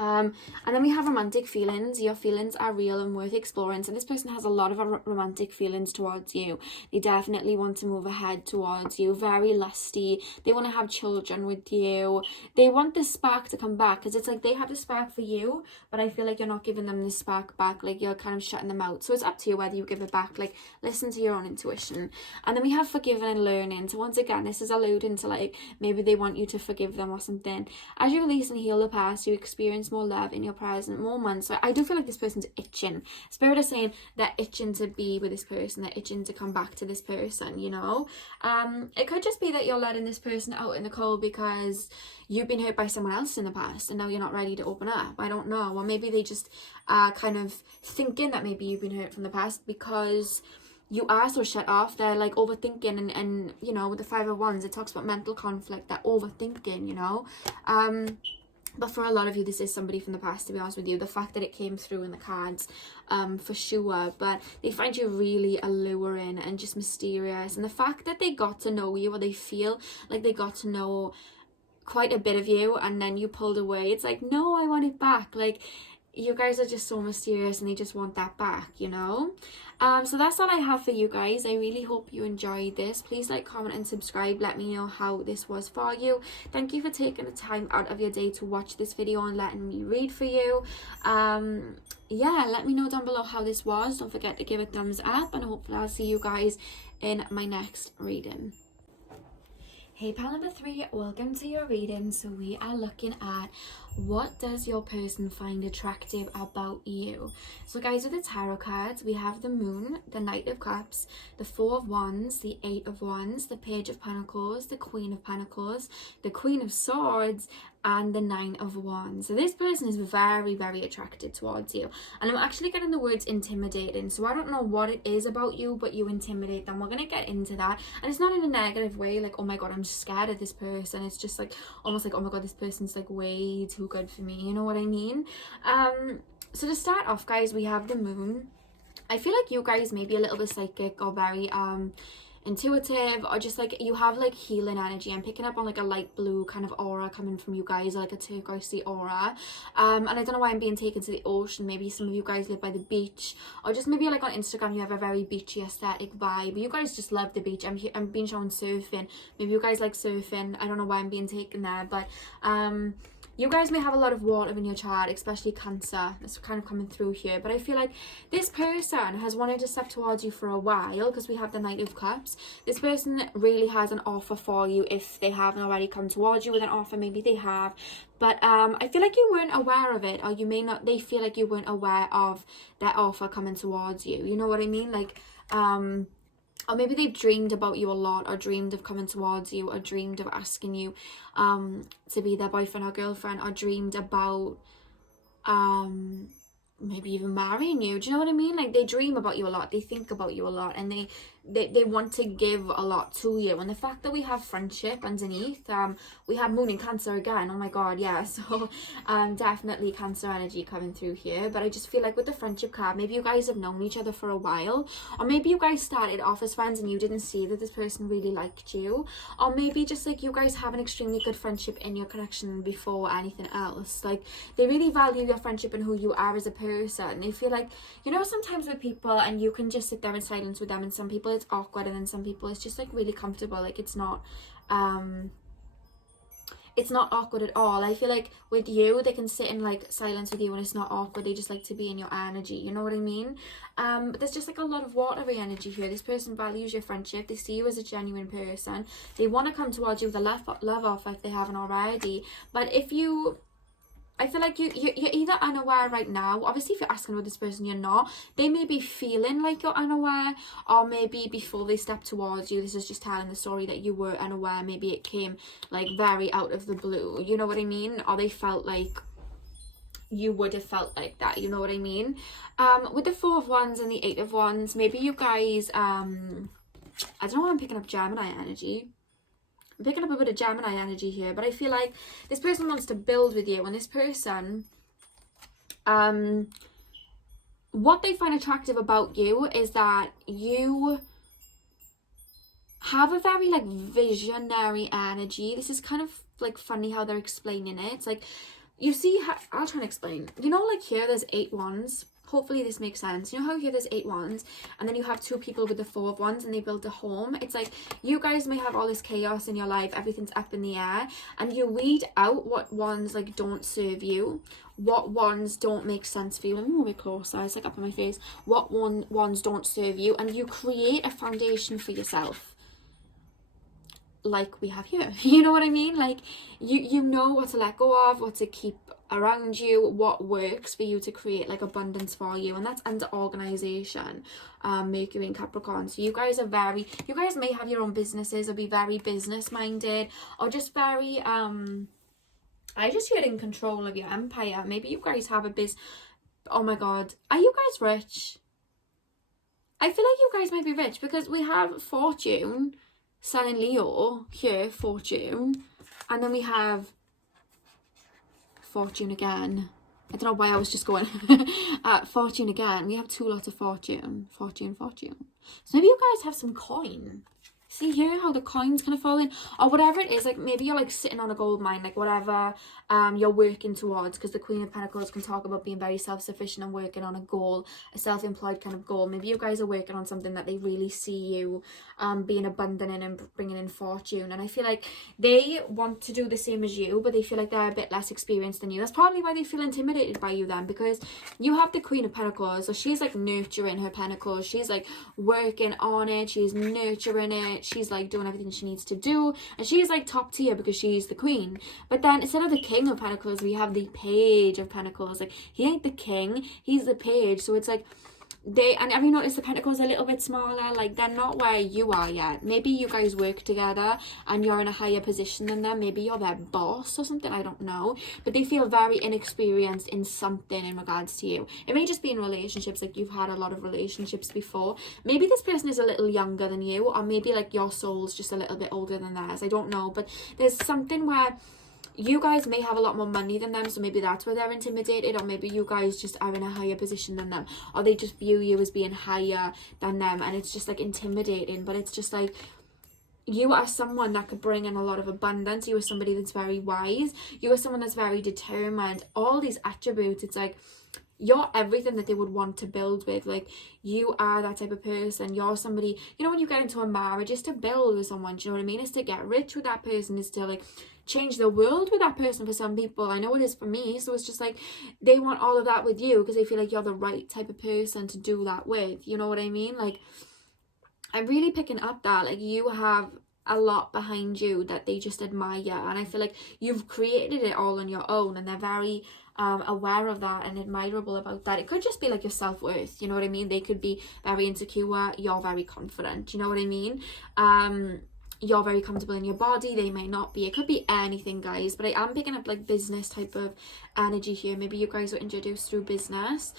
And then we have romantic feelings. Your feelings are real and worth exploring. So this person has a lot of romantic feelings towards you. They definitely want to move ahead towards you. Very lusty. They want to have children with you. They want the spark to come back, because it's like they have the spark for you, but I feel like you're not giving them the spark back. Like you're kind of shutting them out. So it's up to you whether you give it back. Like listen to your own intuition. And then we have forgiving and learning. So once again, this is alluding to like maybe they want you to forgive them or something. As you release and heal the past, you experience experience more love in your present moment. So I do feel like this person's itching. Spirit is saying they're itching to be with this person, they're itching to come back to this person, you know. It could just be that you're letting this person out in the cold because you've been hurt by someone else in the past and now you're not ready to open up. I don't know. Or maybe they just are kind of thinking that maybe you've been hurt from the past because you are so shut off. They're like overthinking, and you know, with the Five of Wands, it talks about mental conflict, that overthinking, you know. But for a lot of you, this is somebody from the past, to be honest with you. The fact that it came through in the cards, for sure. But they find you really alluring and just mysterious. And the fact that they got to know you, or they feel like they got to know quite a bit of you, and then you pulled away. It's like, no, I want it back. Like, you guys are just so mysterious and they just want that back, you know. So that's all I have for you guys. I really hope you enjoyed this. Please like, comment and subscribe. Let me know how this was for you. Thank you for taking the time out of your day to watch this video and letting me read for you. Yeah, let me know down below how this was. Don't forget to give it a thumbs up, and hopefully I'll see you guys in my next reading. Hey pal number 3, welcome to your reading. So we are looking at, what does your person find attractive about you? So guys, with the tarot cards, we have the Moon, the Knight of Cups, the Four of Wands, the Eight of Wands, the Page of Pentacles, the Queen of Pentacles, the Queen of Swords, and the Nine of Wands. So this person is very, very attracted towards you. And I'm actually getting the words intimidating. So I don't know what it is about you, but you intimidate them. We're going to get into that. And it's not in a negative way, like, oh my god, I'm scared of this person. It's just like, almost like, oh my god, this person's like way too good for me. You know what I mean? So to start off, guys, we have the Moon. I feel like you guys may be a little bit psychic, or very intuitive, or just like you have like healing energy. I'm picking up on like a light blue kind of aura coming from you guys, or like a turquoisey aura. And I don't know why I'm being taken to the ocean. Maybe some of you guys live by the beach, or just maybe like on Instagram you have a very beachy aesthetic vibe. You guys just love the beach. I'm being shown surfing. Maybe you guys like surfing. I don't know why I'm being taken there, but you guys may have a lot of water in your chart, especially Cancer. That's kind of coming through here. But I feel like this person has wanted to step towards you for a while, because we have the Knight of Cups. This person really has an offer for you, if they haven't already come towards you with an offer. Maybe they have. But I feel like you weren't aware of it, or you may not. They feel like you weren't aware of their offer coming towards you. You know what I mean? Like, or maybe they've dreamed about you a lot, or dreamed of coming towards you, or dreamed of asking you to be their boyfriend or girlfriend, or dreamed about maybe even marrying you. Do you know what I mean? Like, they dream about you a lot, they think about you a lot, and they want to give a lot to you. And the fact that we have friendship underneath, we have Moon in Cancer again. Oh my god, yeah. So definitely Cancer energy coming through here. But I just feel like with the friendship card, maybe you guys have known each other for a while, or maybe you guys started off as friends and you didn't see that this person really liked you, or maybe just like you guys have an extremely good friendship in your connection before anything else. Like, they really value your friendship and who you are as a person. They feel like, you know, sometimes with people, and you can just sit there in silence with them, and some people it's awkward, and then some people it's just like really comfortable. Like, it's not awkward at all. I feel like with you, they can sit in like silence with you and it's not awkward. They just like to be in your energy, you know what I mean? But there's just like a lot of watery energy here. This person values your friendship. They see you as a genuine person. They want to come towards you with a love offer if they haven't already. But if you, I feel like you're either unaware right now. Obviously, if you're asking about this person, you're not. They may be feeling like you're unaware, or maybe before they step towards you, this is just telling the story that you were unaware. Maybe it came like very out of the blue. You know what I mean? Or they felt like you would have felt like that. You know what I mean? With the Four of Wands and the Eight of Wands, maybe you guys, I don't know why I'm picking up Gemini energy. I'm picking up a bit of Gemini energy here, but I feel like this person wants to build with you, and this person, what they find attractive about you is that you have a very like visionary energy. This is kind of like funny how they're explaining it. It's like, you see how, I'll try and explain. You know, like here there's 8 wands. Hopefully this makes sense. You know how here there's 8 wands, and then you have 2 people with the 4 of wands, and they build a home. It's like you guys may have all this chaos in your life, everything's up in the air, and you weed out what ones like don't serve you, what ones don't make sense for you. Let me move it closer, it's like up on my face. What ones don't serve you, and you create a foundation for yourself. like we have here. You know what I mean? Like you know what to let go of, what to keep around you, what works for you to create like abundance for you, and that's under organization. Mercury and Capricorn. So you guys may have your own businesses or be very business minded, or just very I just hear in control of your empire. Maybe you guys have a oh my god, are you guys rich? I feel like you guys might be rich because we have Fortune, Sun and Leo here, Fortune, and then we have Fortune again. I don't know why I was just going Fortune again. We have 2 lots of Fortune. So maybe you guys have some coin. See here how the coins kind of fall in, or whatever it is. Like maybe you're like sitting on a gold mine, like whatever you're working towards, because the Queen of Pentacles can talk about being very self-sufficient and working on a goal, a self-employed kind of goal. Maybe you guys are working on something that they really see you being abundant in and bringing in fortune, and I feel like they want to do the same as you, but they feel like they're a bit less experienced than you. That's probably why they feel intimidated by you then, because you have the Queen of Pentacles, so she's like nurturing her pentacles, she's like working on it, she's nurturing it, she's like doing everything she needs to do, and she's like top tier because she's the queen. But then instead of the King of Pentacles, we have the Page of Pentacles. Like he ain't the king, he's the page. So it's like and have you noticed the pentacles are a little bit smaller? Like they're not where you are yet. Maybe you guys work together and you're in a higher position than them. Maybe you're their boss or something, I don't know, but they feel very inexperienced in something in regards to you. It may just be in relationships, like you've had a lot of relationships before. Maybe this person is a little younger than you, or maybe like your soul's just a little bit older than theirs, I don't know. But there's something where you guys may have a lot more money than them, so maybe that's where they're intimidated, or maybe you guys just are in a higher position than them, or they just view you as being higher than them, and it's just like intimidating. But it's just like, you are someone that could bring in a lot of abundance. You are somebody that's very wise, you are someone that's very determined, all these attributes. It's like you're everything that they would want to build with. Like you are that type of person. You're somebody, you know, when you get into a marriage, it's to build with someone, do you know what I mean? It's to get rich with that person, it's to like change the world with that person. For some people, I know it is for me. So it's just like they want all of that with you because they feel like you're the right type of person to do that with, you know what I mean? Like I'm really picking up that like you have a lot behind you that they just admire, and I feel like you've created it all on your own, and they're very aware of that and admirable about that. It could just be like your self-worth, you know what I mean? They could be very insecure, you're very confident, you know what I mean? You're very comfortable in your body, they may not be. It could be anything, guys, but I am picking up like business type of energy here. Maybe you guys were introduced through business.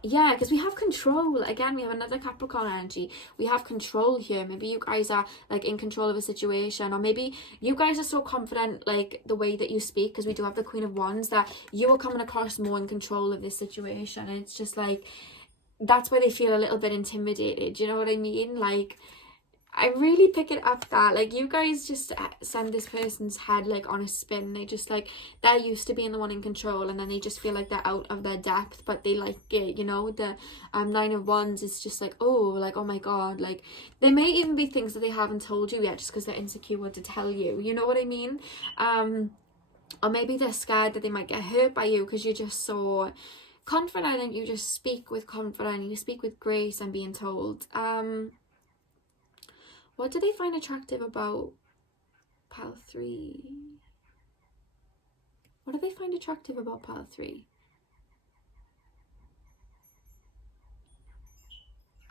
Yeah, because we have control. Again, we have another Capricorn energy. We have control here. Maybe you guys are like in control of a situation, or maybe you guys are so confident, like the way that you speak, because we do have the Queen of Wands, that you are coming across more in control of this situation. And it's just like, that's why they feel a little bit intimidated. You know what I mean? Like, I really pick it up that like you guys just send this person's head like on a spin. They just like, they're used to being the one in control, and then they just feel like they're out of their depth, but they like it, you know. The 9 of Wands is just like, oh, like, oh my god, like there may even be things that they haven't told you yet just because they're insecure to tell you, you know what I mean? Or maybe they're scared that they might get hurt by you because you're just so confident and you just speak with confidence, you speak with grace, I'm being told. What do they find attractive about pile 3? What do they find attractive about pile 3?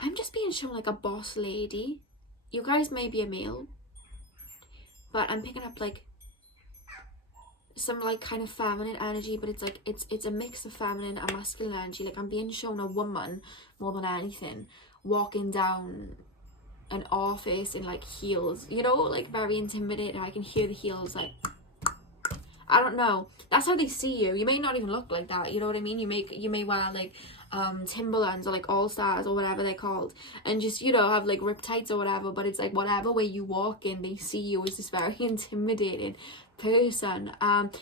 I'm just being shown like a boss lady. You guys may be a male, but I'm picking up like some like kind of feminine energy, but it's like it's a mix of feminine and masculine energy. Like I'm being shown a woman more than anything walking down an office in like heels, you know, like very intimidating. I can hear the heels, like I don't know, that's how they see you. You may not even look like that, you know what I mean? You may wear like Timberlands or like All Stars or whatever they're called, and just, you know, have like rip tights or whatever, but it's like whatever way you walk in, they see you as this very intimidating person.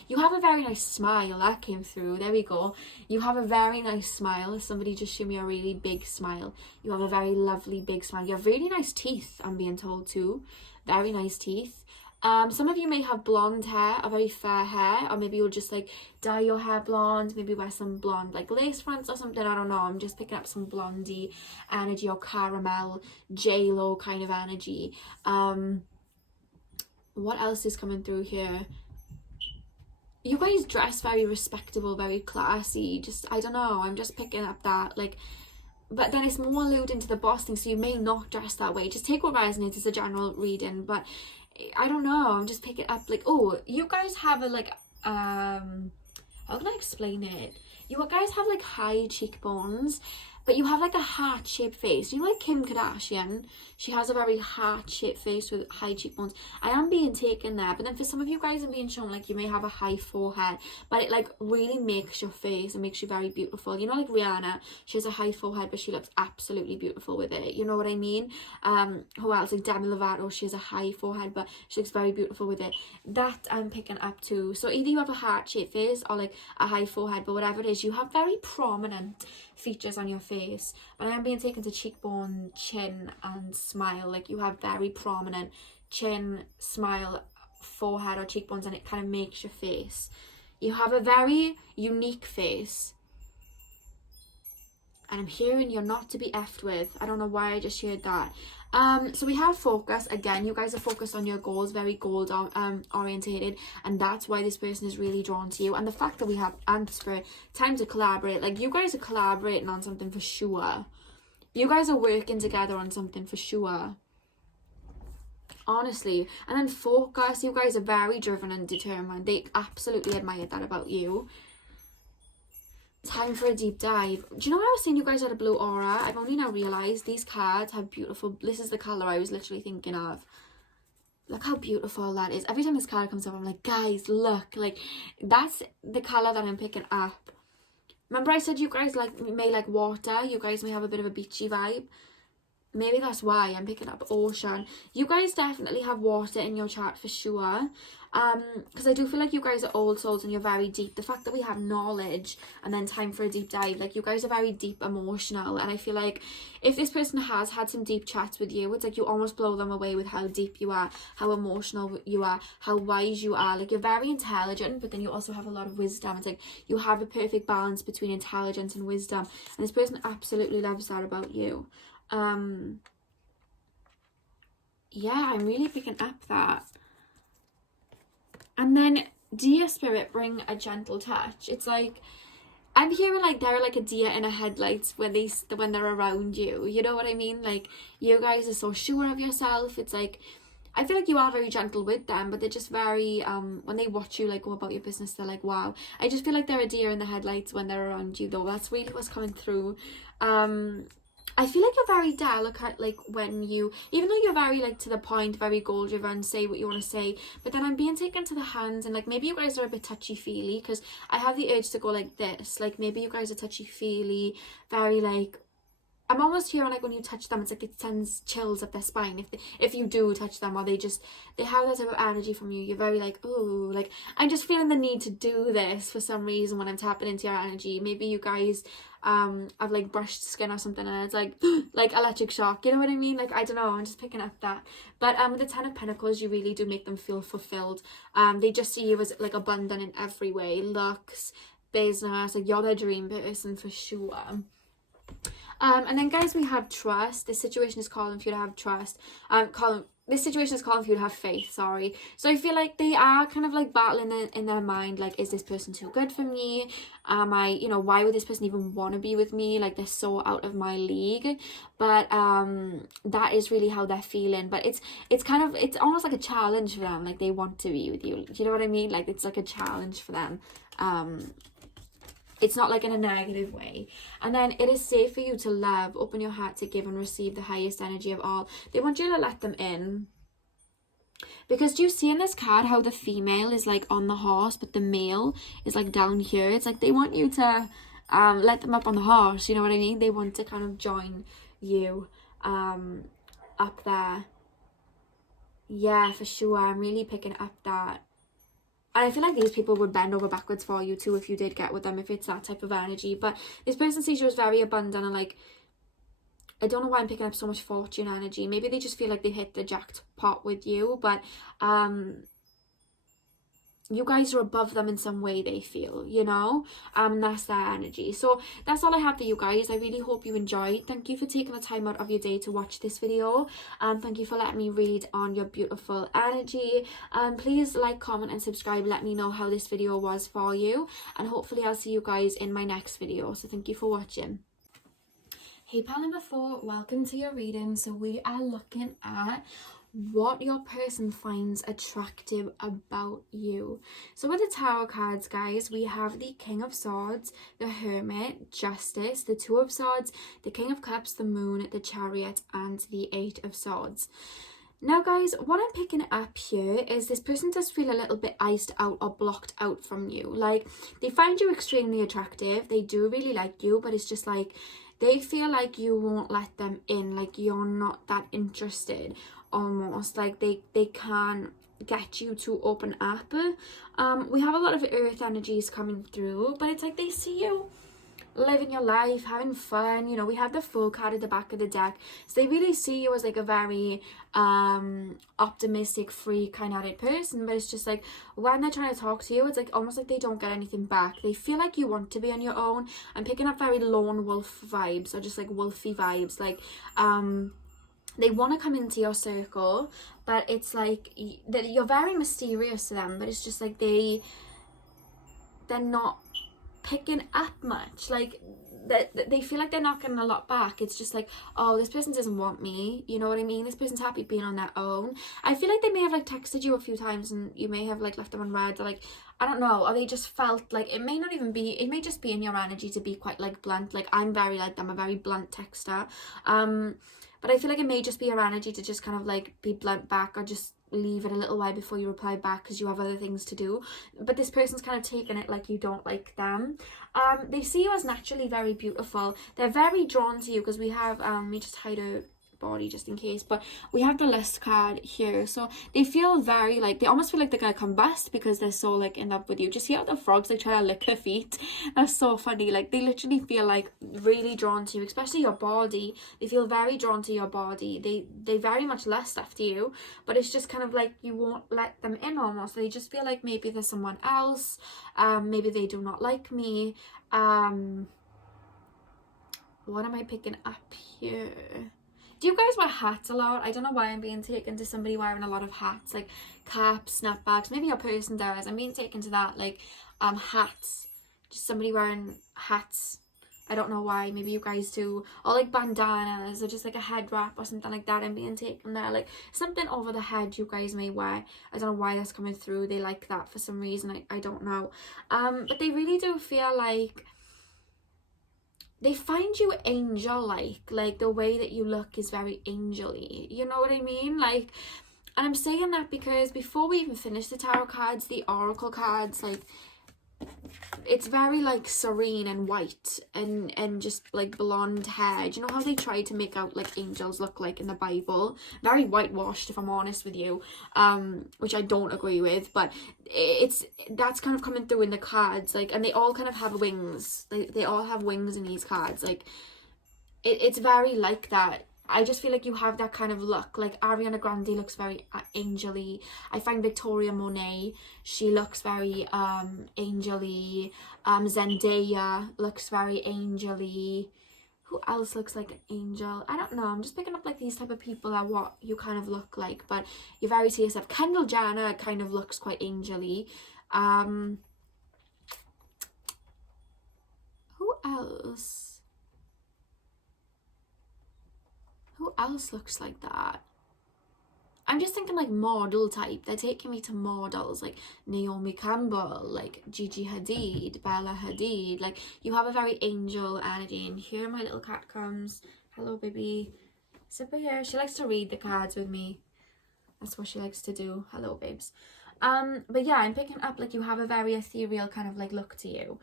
You have a very nice smile. That came through. There we go. You have a very nice smile. Somebody just showed me a really big smile. You have a very lovely big smile. You have really nice teeth, I'm being told too. Very nice teeth. Some of you may have blonde hair, or very fair hair, or maybe you'll just like dye your hair blonde, maybe wear some blonde like lace fronts or something. I don't know. I'm just picking up some blondie energy or caramel J-Lo kind of energy. what else is coming through here? You guys dress very respectable, very classy. Just, I don't know, I'm just picking up that, like, but then it's more alluding to the boss thing, so you may not dress that way. Just take what resonates as a general reading, but I don't know, I'm just picking up, like, oh, you guys have a, like, how can I explain it? You guys have, like, high cheekbones, but you have, like, a heart-shaped face. You know, like Kim Kardashian? She has a very heart-shaped face with high cheekbones. I am being taken there, but then for some of you guys, I'm being shown, like, you may have a high forehead, but it, like, really makes your face and makes you very beautiful. You know, like Rihanna, she has a high forehead, but she looks absolutely beautiful with it. You know what I mean? Who else? Like Demi Lovato, she has a high forehead, but she looks very beautiful with it. That I'm picking up too. So either you have a heart-shaped face or, like, a high forehead, but whatever it is, you have very prominent features on your face. But I am being taken to cheekbone, chin and smile. Like, you have very prominent chin, smile, forehead or cheekbones, and it kind of makes your face. You have a very unique face, and I'm hearing you're not to be effed with. I don't know why I just heard that. So we have focus. Again, you guys are focused on your goals, very goal orientated, and that's why this person is really drawn to you. And the fact that we have Spirit, time to collaborate, like, you guys are collaborating on something for sure. You guys are working together on something for sure, honestly. And then focus, you guys are very driven and determined. They absolutely admired that about you. Time for a deep dive. Do you know what I was saying? You guys had a blue aura. I've only now realised these cards have beautiful... This is the colour I was literally thinking of. Look how beautiful that is. Every time this card comes up, I'm like, guys, look. Like, that's the colour that I'm picking up. Remember I said you guys may like water? You guys may have a bit of a beachy vibe. Maybe that's why I'm picking up ocean. You guys definitely have water in your chart for sure. Because I do feel like you guys are old souls and you're very deep. The fact that we have knowledge and then time for a deep dive, like, you guys are very deep emotional. And I feel like if this person has had some deep chats with you, it's like you almost blow them away with how deep you are, how emotional you are, how wise you are. Like, you're very intelligent, but then you also have a lot of wisdom. It's like you have a perfect balance between intelligence and wisdom. And this person absolutely loves that about you. Yeah, I'm really picking up that. And then, dear spirit, bring a gentle touch. It's like, I'm hearing like they're like a deer in a headlights when they're around you. You know what I mean? Like, you guys are so sure of yourself. It's like, I feel like you are very gentle with them, but they're just very, when they watch you, like, go about your business, they're like, wow. I just feel like they're a deer in the headlights when they're around you, though. That's really what's coming through. I feel like you're very delicate, like, when you, even though you're very, like, to the point, very goal driven, say what you want to say, but then I'm being taken to the hands, and, like, maybe you guys are a bit touchy-feely, because I have the urge to go like this, like, maybe you guys are touchy-feely, very, like, I'm almost hearing, like, when you touch them, it's like it sends chills up their spine if you do touch them, or they have that type of energy from you. You're very like, ooh, like, I'm just feeling the need to do this for some reason when I'm tapping into your energy. Maybe you guys have, like, brushed skin or something, and it's like like electric shock, you know what I mean? Like, I don't know, I'm just picking up that. But with the Ten of Pentacles, you really do make them feel fulfilled. They just see you as, like, abundant in every way, looks, business, like, you're their dream person for sure. And then, guys, we have trust. This situation is calling for you to have trust. This situation is calling for you to have faith, sorry. So I feel like they are kind of, like, battling in their mind, like, is this person too good for me? Why would this person even want to be with me? Like, they're so out of my league. But that is really how they're feeling. But it's almost like a challenge for them. Like, they want to be with you. You know what I mean? Like, it's like a challenge for them. It's not, like, in a negative way. And then, it is safe for you to love, open your heart to give and receive the highest energy of all. They want you to let them in. Because do you see in this card how the female is, like, on the horse, but the male is, like, down here? It's like they want you to let them up on the horse, you know what I mean? They want to kind of join you up there. Yeah, for sure. I'm really picking up that. And I feel like these people would bend over backwards for you too if you did get with them, if it's that type of energy. But this person sees you as very abundant and, like, I don't know why I'm picking up so much fortune energy. Maybe they just feel like they hit the jackpot with you. But you guys are above them in some way, they feel, you know, that's their energy. So that's all I have for you guys. I really hope you enjoyed. Thank you for taking the time out of your day to watch this video, thank you for letting me read on your beautiful energy. Please like, comment and subscribe. Let me know how this video was for you, and hopefully I'll see you guys in my next video. So thank you for watching. Hey pal number 4, welcome to your reading. So we are looking at what your person finds attractive about you. So with the tarot cards, guys, we have the King of Swords, the Hermit, Justice, the Two of Swords, the King of Cups, the Moon, the Chariot, and the Eight of Swords. Now guys, what I'm picking up here is this person does feel a little bit iced out or blocked out from you. Like, they find you extremely attractive, they do really like you, but it's just like they feel like you won't let them in, like you're not that interested, almost like they can't get you to open up. We have a lot of earth energies coming through, but it's like they see you living your life, having fun, you know. We have the Fool card at the back of the deck, so they really see you as like a very optimistic, free, kind-hearted person. But it's just like when they're trying to talk to you, it's like almost like they don't get anything back. They feel like you want to be on your own. I'm picking up very lone wolf vibes, or just like wolfy vibes, like they want to come into your circle, but it's like that you're very mysterious to them, but it's just like they're not picking up much. Like they feel like they're not getting a lot back. It's just like, oh, this person doesn't want me, you know what I mean? This person's happy being on their own. I feel like they may have like texted you a few times and you may have like left them on red, or like, I don't know, or they just felt like it may not even be, it may just be in your energy to be quite like blunt. Like I'm very like them, a very blunt texter, but I feel like it may just be your energy to just kind of like be blunt back, or just leave it a little while before you reply back because you have other things to do. But this person's kind of taken it like you don't like them. They see you as naturally very beautiful. They're very drawn to you because we have let me just hide a body just in case, but we have the Lust card here. So they feel very like, they almost feel like they're gonna combust because they're so like in love with you. Just see how the frogs like try to lick their feet. That's so funny. Like they literally feel like really drawn to you, especially your body. They feel very drawn to your body. They very much lust after you, but it's just kind of like you won't let them in almost. They just feel like maybe there's someone else, maybe they do not like me. What am I picking up here? Do you guys wear hats a lot? I don't know why I'm being taken to somebody wearing a lot of hats, like caps, snapbacks. Maybe your person does. I'm being taken to that, like hats. Just somebody wearing hats. I don't know why. Maybe you guys do. Or like bandanas, or just like a head wrap or something like that. I'm being taken there. Like something over the head you guys may wear. I don't know why that's coming through. They like that for some reason. I don't know. But they really do feel like they find you angel-like the way that you look is very angel-y, you know what I mean? Like, and I'm saying that because before we even finish the tarot cards, the oracle cards, like, it's very like serene and white and just like blonde hair. Do you know how they try to make out like angels look like in the Bible? Very whitewashed, if I'm honest with you, which I don't agree with, but that's kind of coming through in the cards, like, and they all kind of have wings. They all have wings in these cards. Like it's very like that. I just feel like you have that kind of look. Like Ariana Grande looks very angel-y. I find Victoria Monet, she looks very angel-y. Zendaya looks very angel-y. Who else looks like an angel? I don't know. I'm just picking up like these type of people are what you kind of look like, but you're very to yourself. Kendall Jenner kind of looks quite angel-y. Who else? Who else looks like that? I'm just thinking like model type. They're taking me to models like Naomi Campbell, like Gigi Hadid, Bella Hadid. Like you have a very angel energy. And here my little cat comes. Hello, baby. Zipper here. She likes to read the cards with me. That's what she likes to do. Hello, babes. But yeah, I'm picking up like you have a very ethereal kind of like look to you.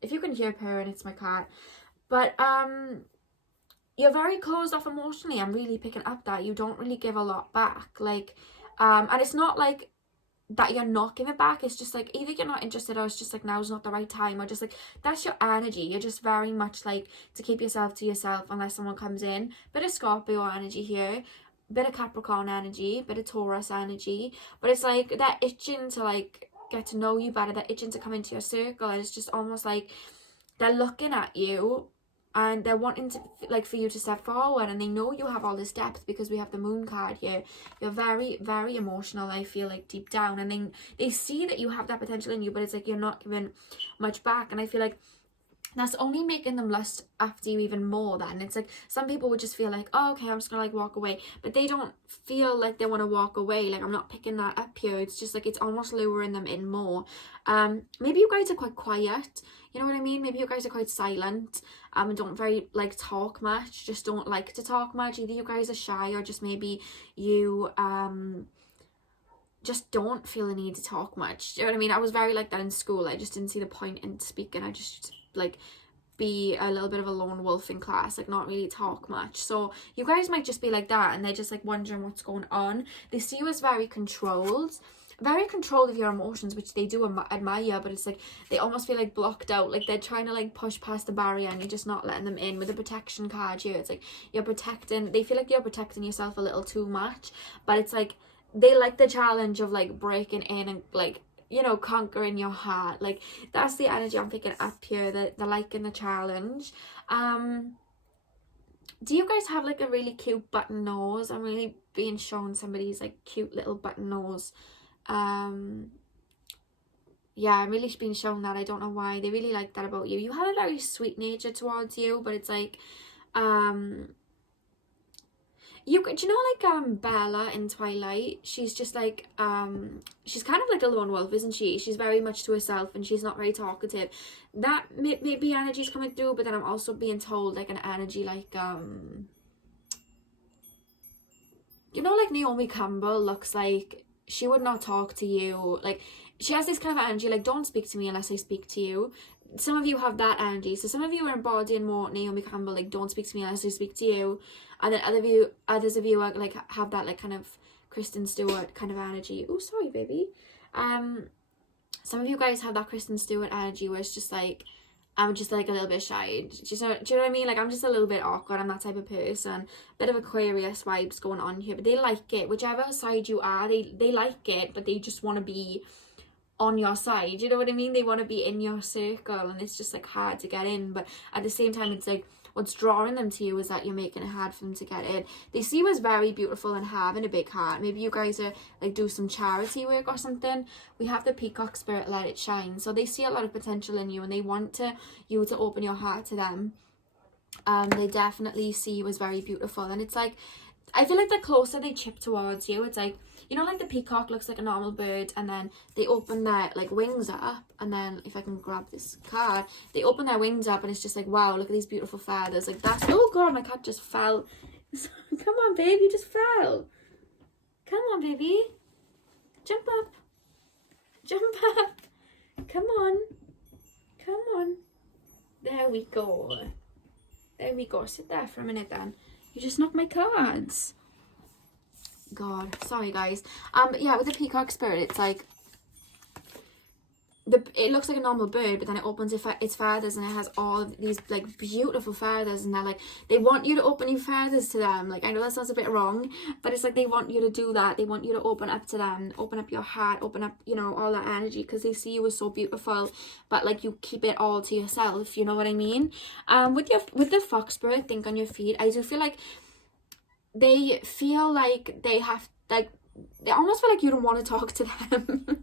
If you can hear purring, it's my cat. But you're very closed off emotionally. I'm really picking up that you don't really give a lot back. Like, and it's not like that you're not giving back. It's just like either you're not interested, or it's just like now's not the right time, or just like that's your energy. You're just very much like to keep yourself to yourself unless someone comes in. Bit of Scorpio energy here, bit of Capricorn energy, bit of Taurus energy. But it's like they're itching to like get to know you better. They're itching to come into your circle, and it's just almost like they're looking at you and they're wanting to, like, for you to step forward, and they know you have all this depth because we have the moon card here. You're very, very emotional, I feel like, deep down, and they see that you have that potential in you, but it's like you're not giving much back, and I feel like that's only making them lust after you even more. Then it's like some people would just feel like, oh, okay, I'm just gonna like walk away, but they don't feel like they want to walk away. Like, I'm not picking that up here. It's just like it's almost luring them in more. Maybe you guys are quite quiet, you know what I mean? Maybe you guys are quite silent, and don't very like talk much, just don't like to talk much. Either you guys are shy, or just maybe you just don't feel the need to talk much. Do you know what I mean? I was very like that in school. I just didn't see the point in speaking. I just like be a little bit of a lone wolf in class, like not really talk much. So you guys might just be like that, and they're just like wondering what's going on. They see you as very controlled of your emotions, which they do admire, but it's like they almost feel like blocked out, like they're trying to like push past the barrier and you're just not letting them in. With the protection card here, it's like they feel like you're protecting yourself a little too much, but it's like they like the challenge of like breaking in and like, you know, conquering your heart. Like, that's the energy I'm picking up here, that they're liking the challenge. Do you guys have like a really cute button nose? I'm really being shown somebody's like cute little button nose. Yeah, I'm really being shown that. I don't know why. They really like that about you. You have a very sweet nature towards you, but it's like do you know like Bella in Twilight? She's just like she's kind of like a lone wolf, isn't she? She's very much to herself and she's not very talkative. That maybe energy's coming through, but then I'm also being told like an energy like you know, like Naomi Campbell looks like she would not talk to you. Like, she has this kind of energy like, don't speak to me unless I speak to you. Some of you have that energy. So some of you are embodying more Naomi Campbell, like, don't speak to me unless I speak to you. And then others of you are like have that like kind of Kristen Stewart kind of energy. Oh, sorry, baby. Some of you guys have that Kristen Stewart energy where it's just like, I'm just like a little bit shy. Do you know what I mean? Like, I'm just a little bit awkward. I'm that type of person. Bit of Aquarius vibes going on here, but they like it. Whichever side you are, they like it, but they just want to be on your side. You know what I mean? They want to be in your circle, and it's just like hard to get in. But at the same time, it's like what's drawing them to you is that you're making it hard for them to get in. They see you as very beautiful and having a big heart. Maybe you guys are like do some charity work or something. We have the Peacock Spirit, let it shine. So they see a lot of potential in you, and they want you to open your heart to them. They definitely see you as very beautiful, and it's like, I feel like the closer they chip towards you, it's like, you know, like the peacock looks like a normal bird, and then they open their like wings up, and then if I can grab this card, they open their wings up, and it's just like, wow, look at these beautiful feathers. Like, that's, oh god, my cat just fell. Come on, babe, you just fell. Come on, baby, jump up, jump up. Come on, come on. There we go. There we go. Sit there for a minute then. You just knocked my cards. God, sorry guys. But yeah, with the Peacock Spirit, it's like it looks like a normal bird, but then it opens its feathers, and it has all of these like beautiful feathers, and they're like, they want you to open your feathers to them. Like, I know that sounds a bit wrong, but it's like they want you to do that. They want you to open up to them, open up your heart, open up, you know, all that energy, because they see you as so beautiful, but like you keep it all to yourself. You know what I mean? With the Fox Spirit, think on your feet. I do feel like they feel like they have, like, they almost feel like you don't want to talk to them.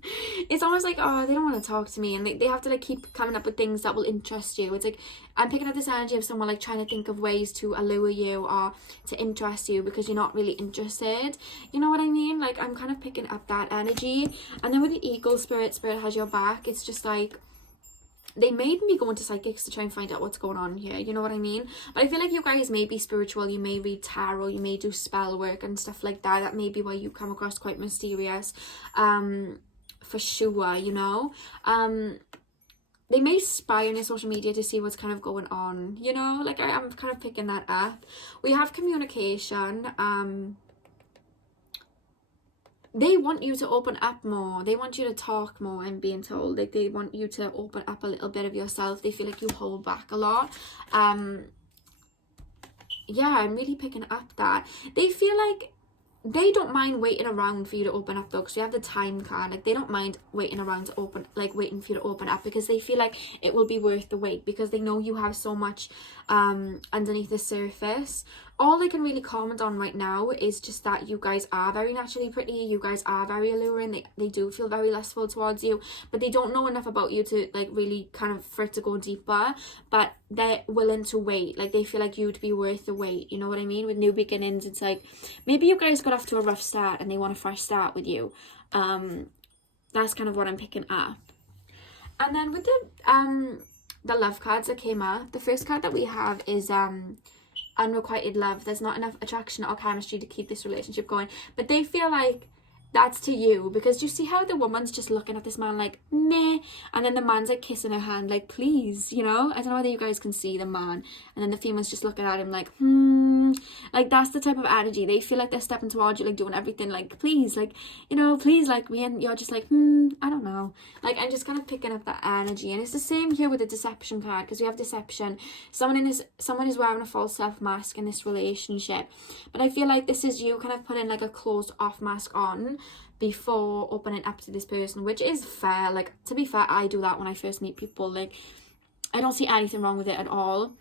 It's almost like, oh, they don't want to talk to me, and they have to like keep coming up with things that will interest you. It's like, I'm picking up this energy of someone like trying to think of ways to allure you or to interest you because you're not really interested. You know what I mean? Like, I'm kind of picking up that energy. And then with the Eagle Spirit has your back. It's just like, they made me go into psychics to try and find out what's going on here, you know what I mean? But I feel like you guys may be spiritual, you may read tarot, you may do spell work and stuff like that. That may be why you come across quite mysterious, for sure, you know? They may spy on your social media to see what's kind of going on, you know? Like, I'm kind of picking that up. We have communication. They want you to open up more. They want you to talk more, I'm being told. Like, they want you to open up a little bit of yourself. They feel like you hold back a lot. Yeah, I'm really picking up that. They feel like they don't mind waiting around for you to open up though, because we have the time card. Like, they don't mind waiting around to open, like waiting for you to open up, because they feel like it will be worth the wait, because they know you have so much underneath the surface. All they can really comment on right now is just that you guys are very naturally pretty, you guys are very alluring, they do feel very lustful towards you, but they don't know enough about you to like really kind of for it to go deeper, but they're willing to wait. Like, they feel like you'd be worth the wait, you know what I mean? With new beginnings, it's like maybe you guys got off to a rough start and they want a fresh start with you. That's kind of what I'm picking up. And then with the love cards that came up, the first card that we have is unrequited love. There's not enough attraction or chemistry to keep this relationship going, but they feel like that's to you, because you see how the woman's just looking at this man like meh, and then the man's like kissing her hand like please, you know? I don't know whether you guys can see the man, and then the female's just looking at him like like that's the type of energy. They feel like they're stepping towards you, like doing everything like please, like, you know, please like me, and you're just like I don't know. Like, I'm just kind of picking up that energy. And it's the same here with the deception card, because we have deception. Someone is wearing a false self mask in this relationship, but I feel like this is you kind of putting like a closed off mask on before opening up to this person, which is fair. Like, to be fair, I do that when I first meet people. Like, I don't see anything wrong with it at all,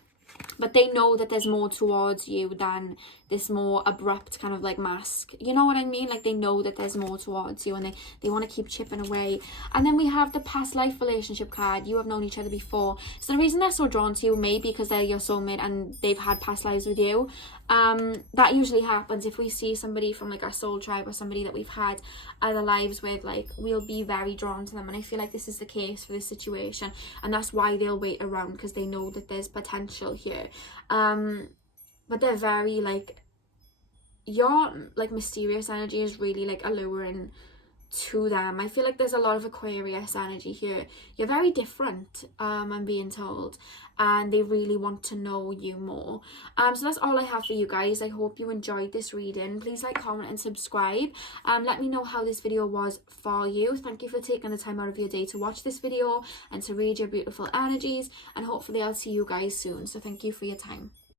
but they know that there's more towards you than this more abrupt kind of like mask, you know what I mean? Like, they know that there's more towards you, and they want to keep chipping away. And then we have the past life relationship card. You have known each other before, so the reason they're so drawn to you may be because they're your soulmate and they've had past lives with you. That usually happens if we see somebody from like our soul tribe, or somebody that we've had other lives with. Like, we'll be very drawn to them, and I feel like this is the case for this situation, and that's why they'll wait around, because they know that there's potential here. But they're very like, your like mysterious energy is really like alluring to them. I feel like there's a lot of Aquarius energy here. You're very different, I'm being told, and they really want to know you more. So that's all I have for you guys. I hope you enjoyed this reading. Please like, comment and subscribe. Let me know how this video was for you. Thank you for taking the time out of your day to watch this video and to read your beautiful energies, and hopefully I'll see you guys soon. So thank you for your time.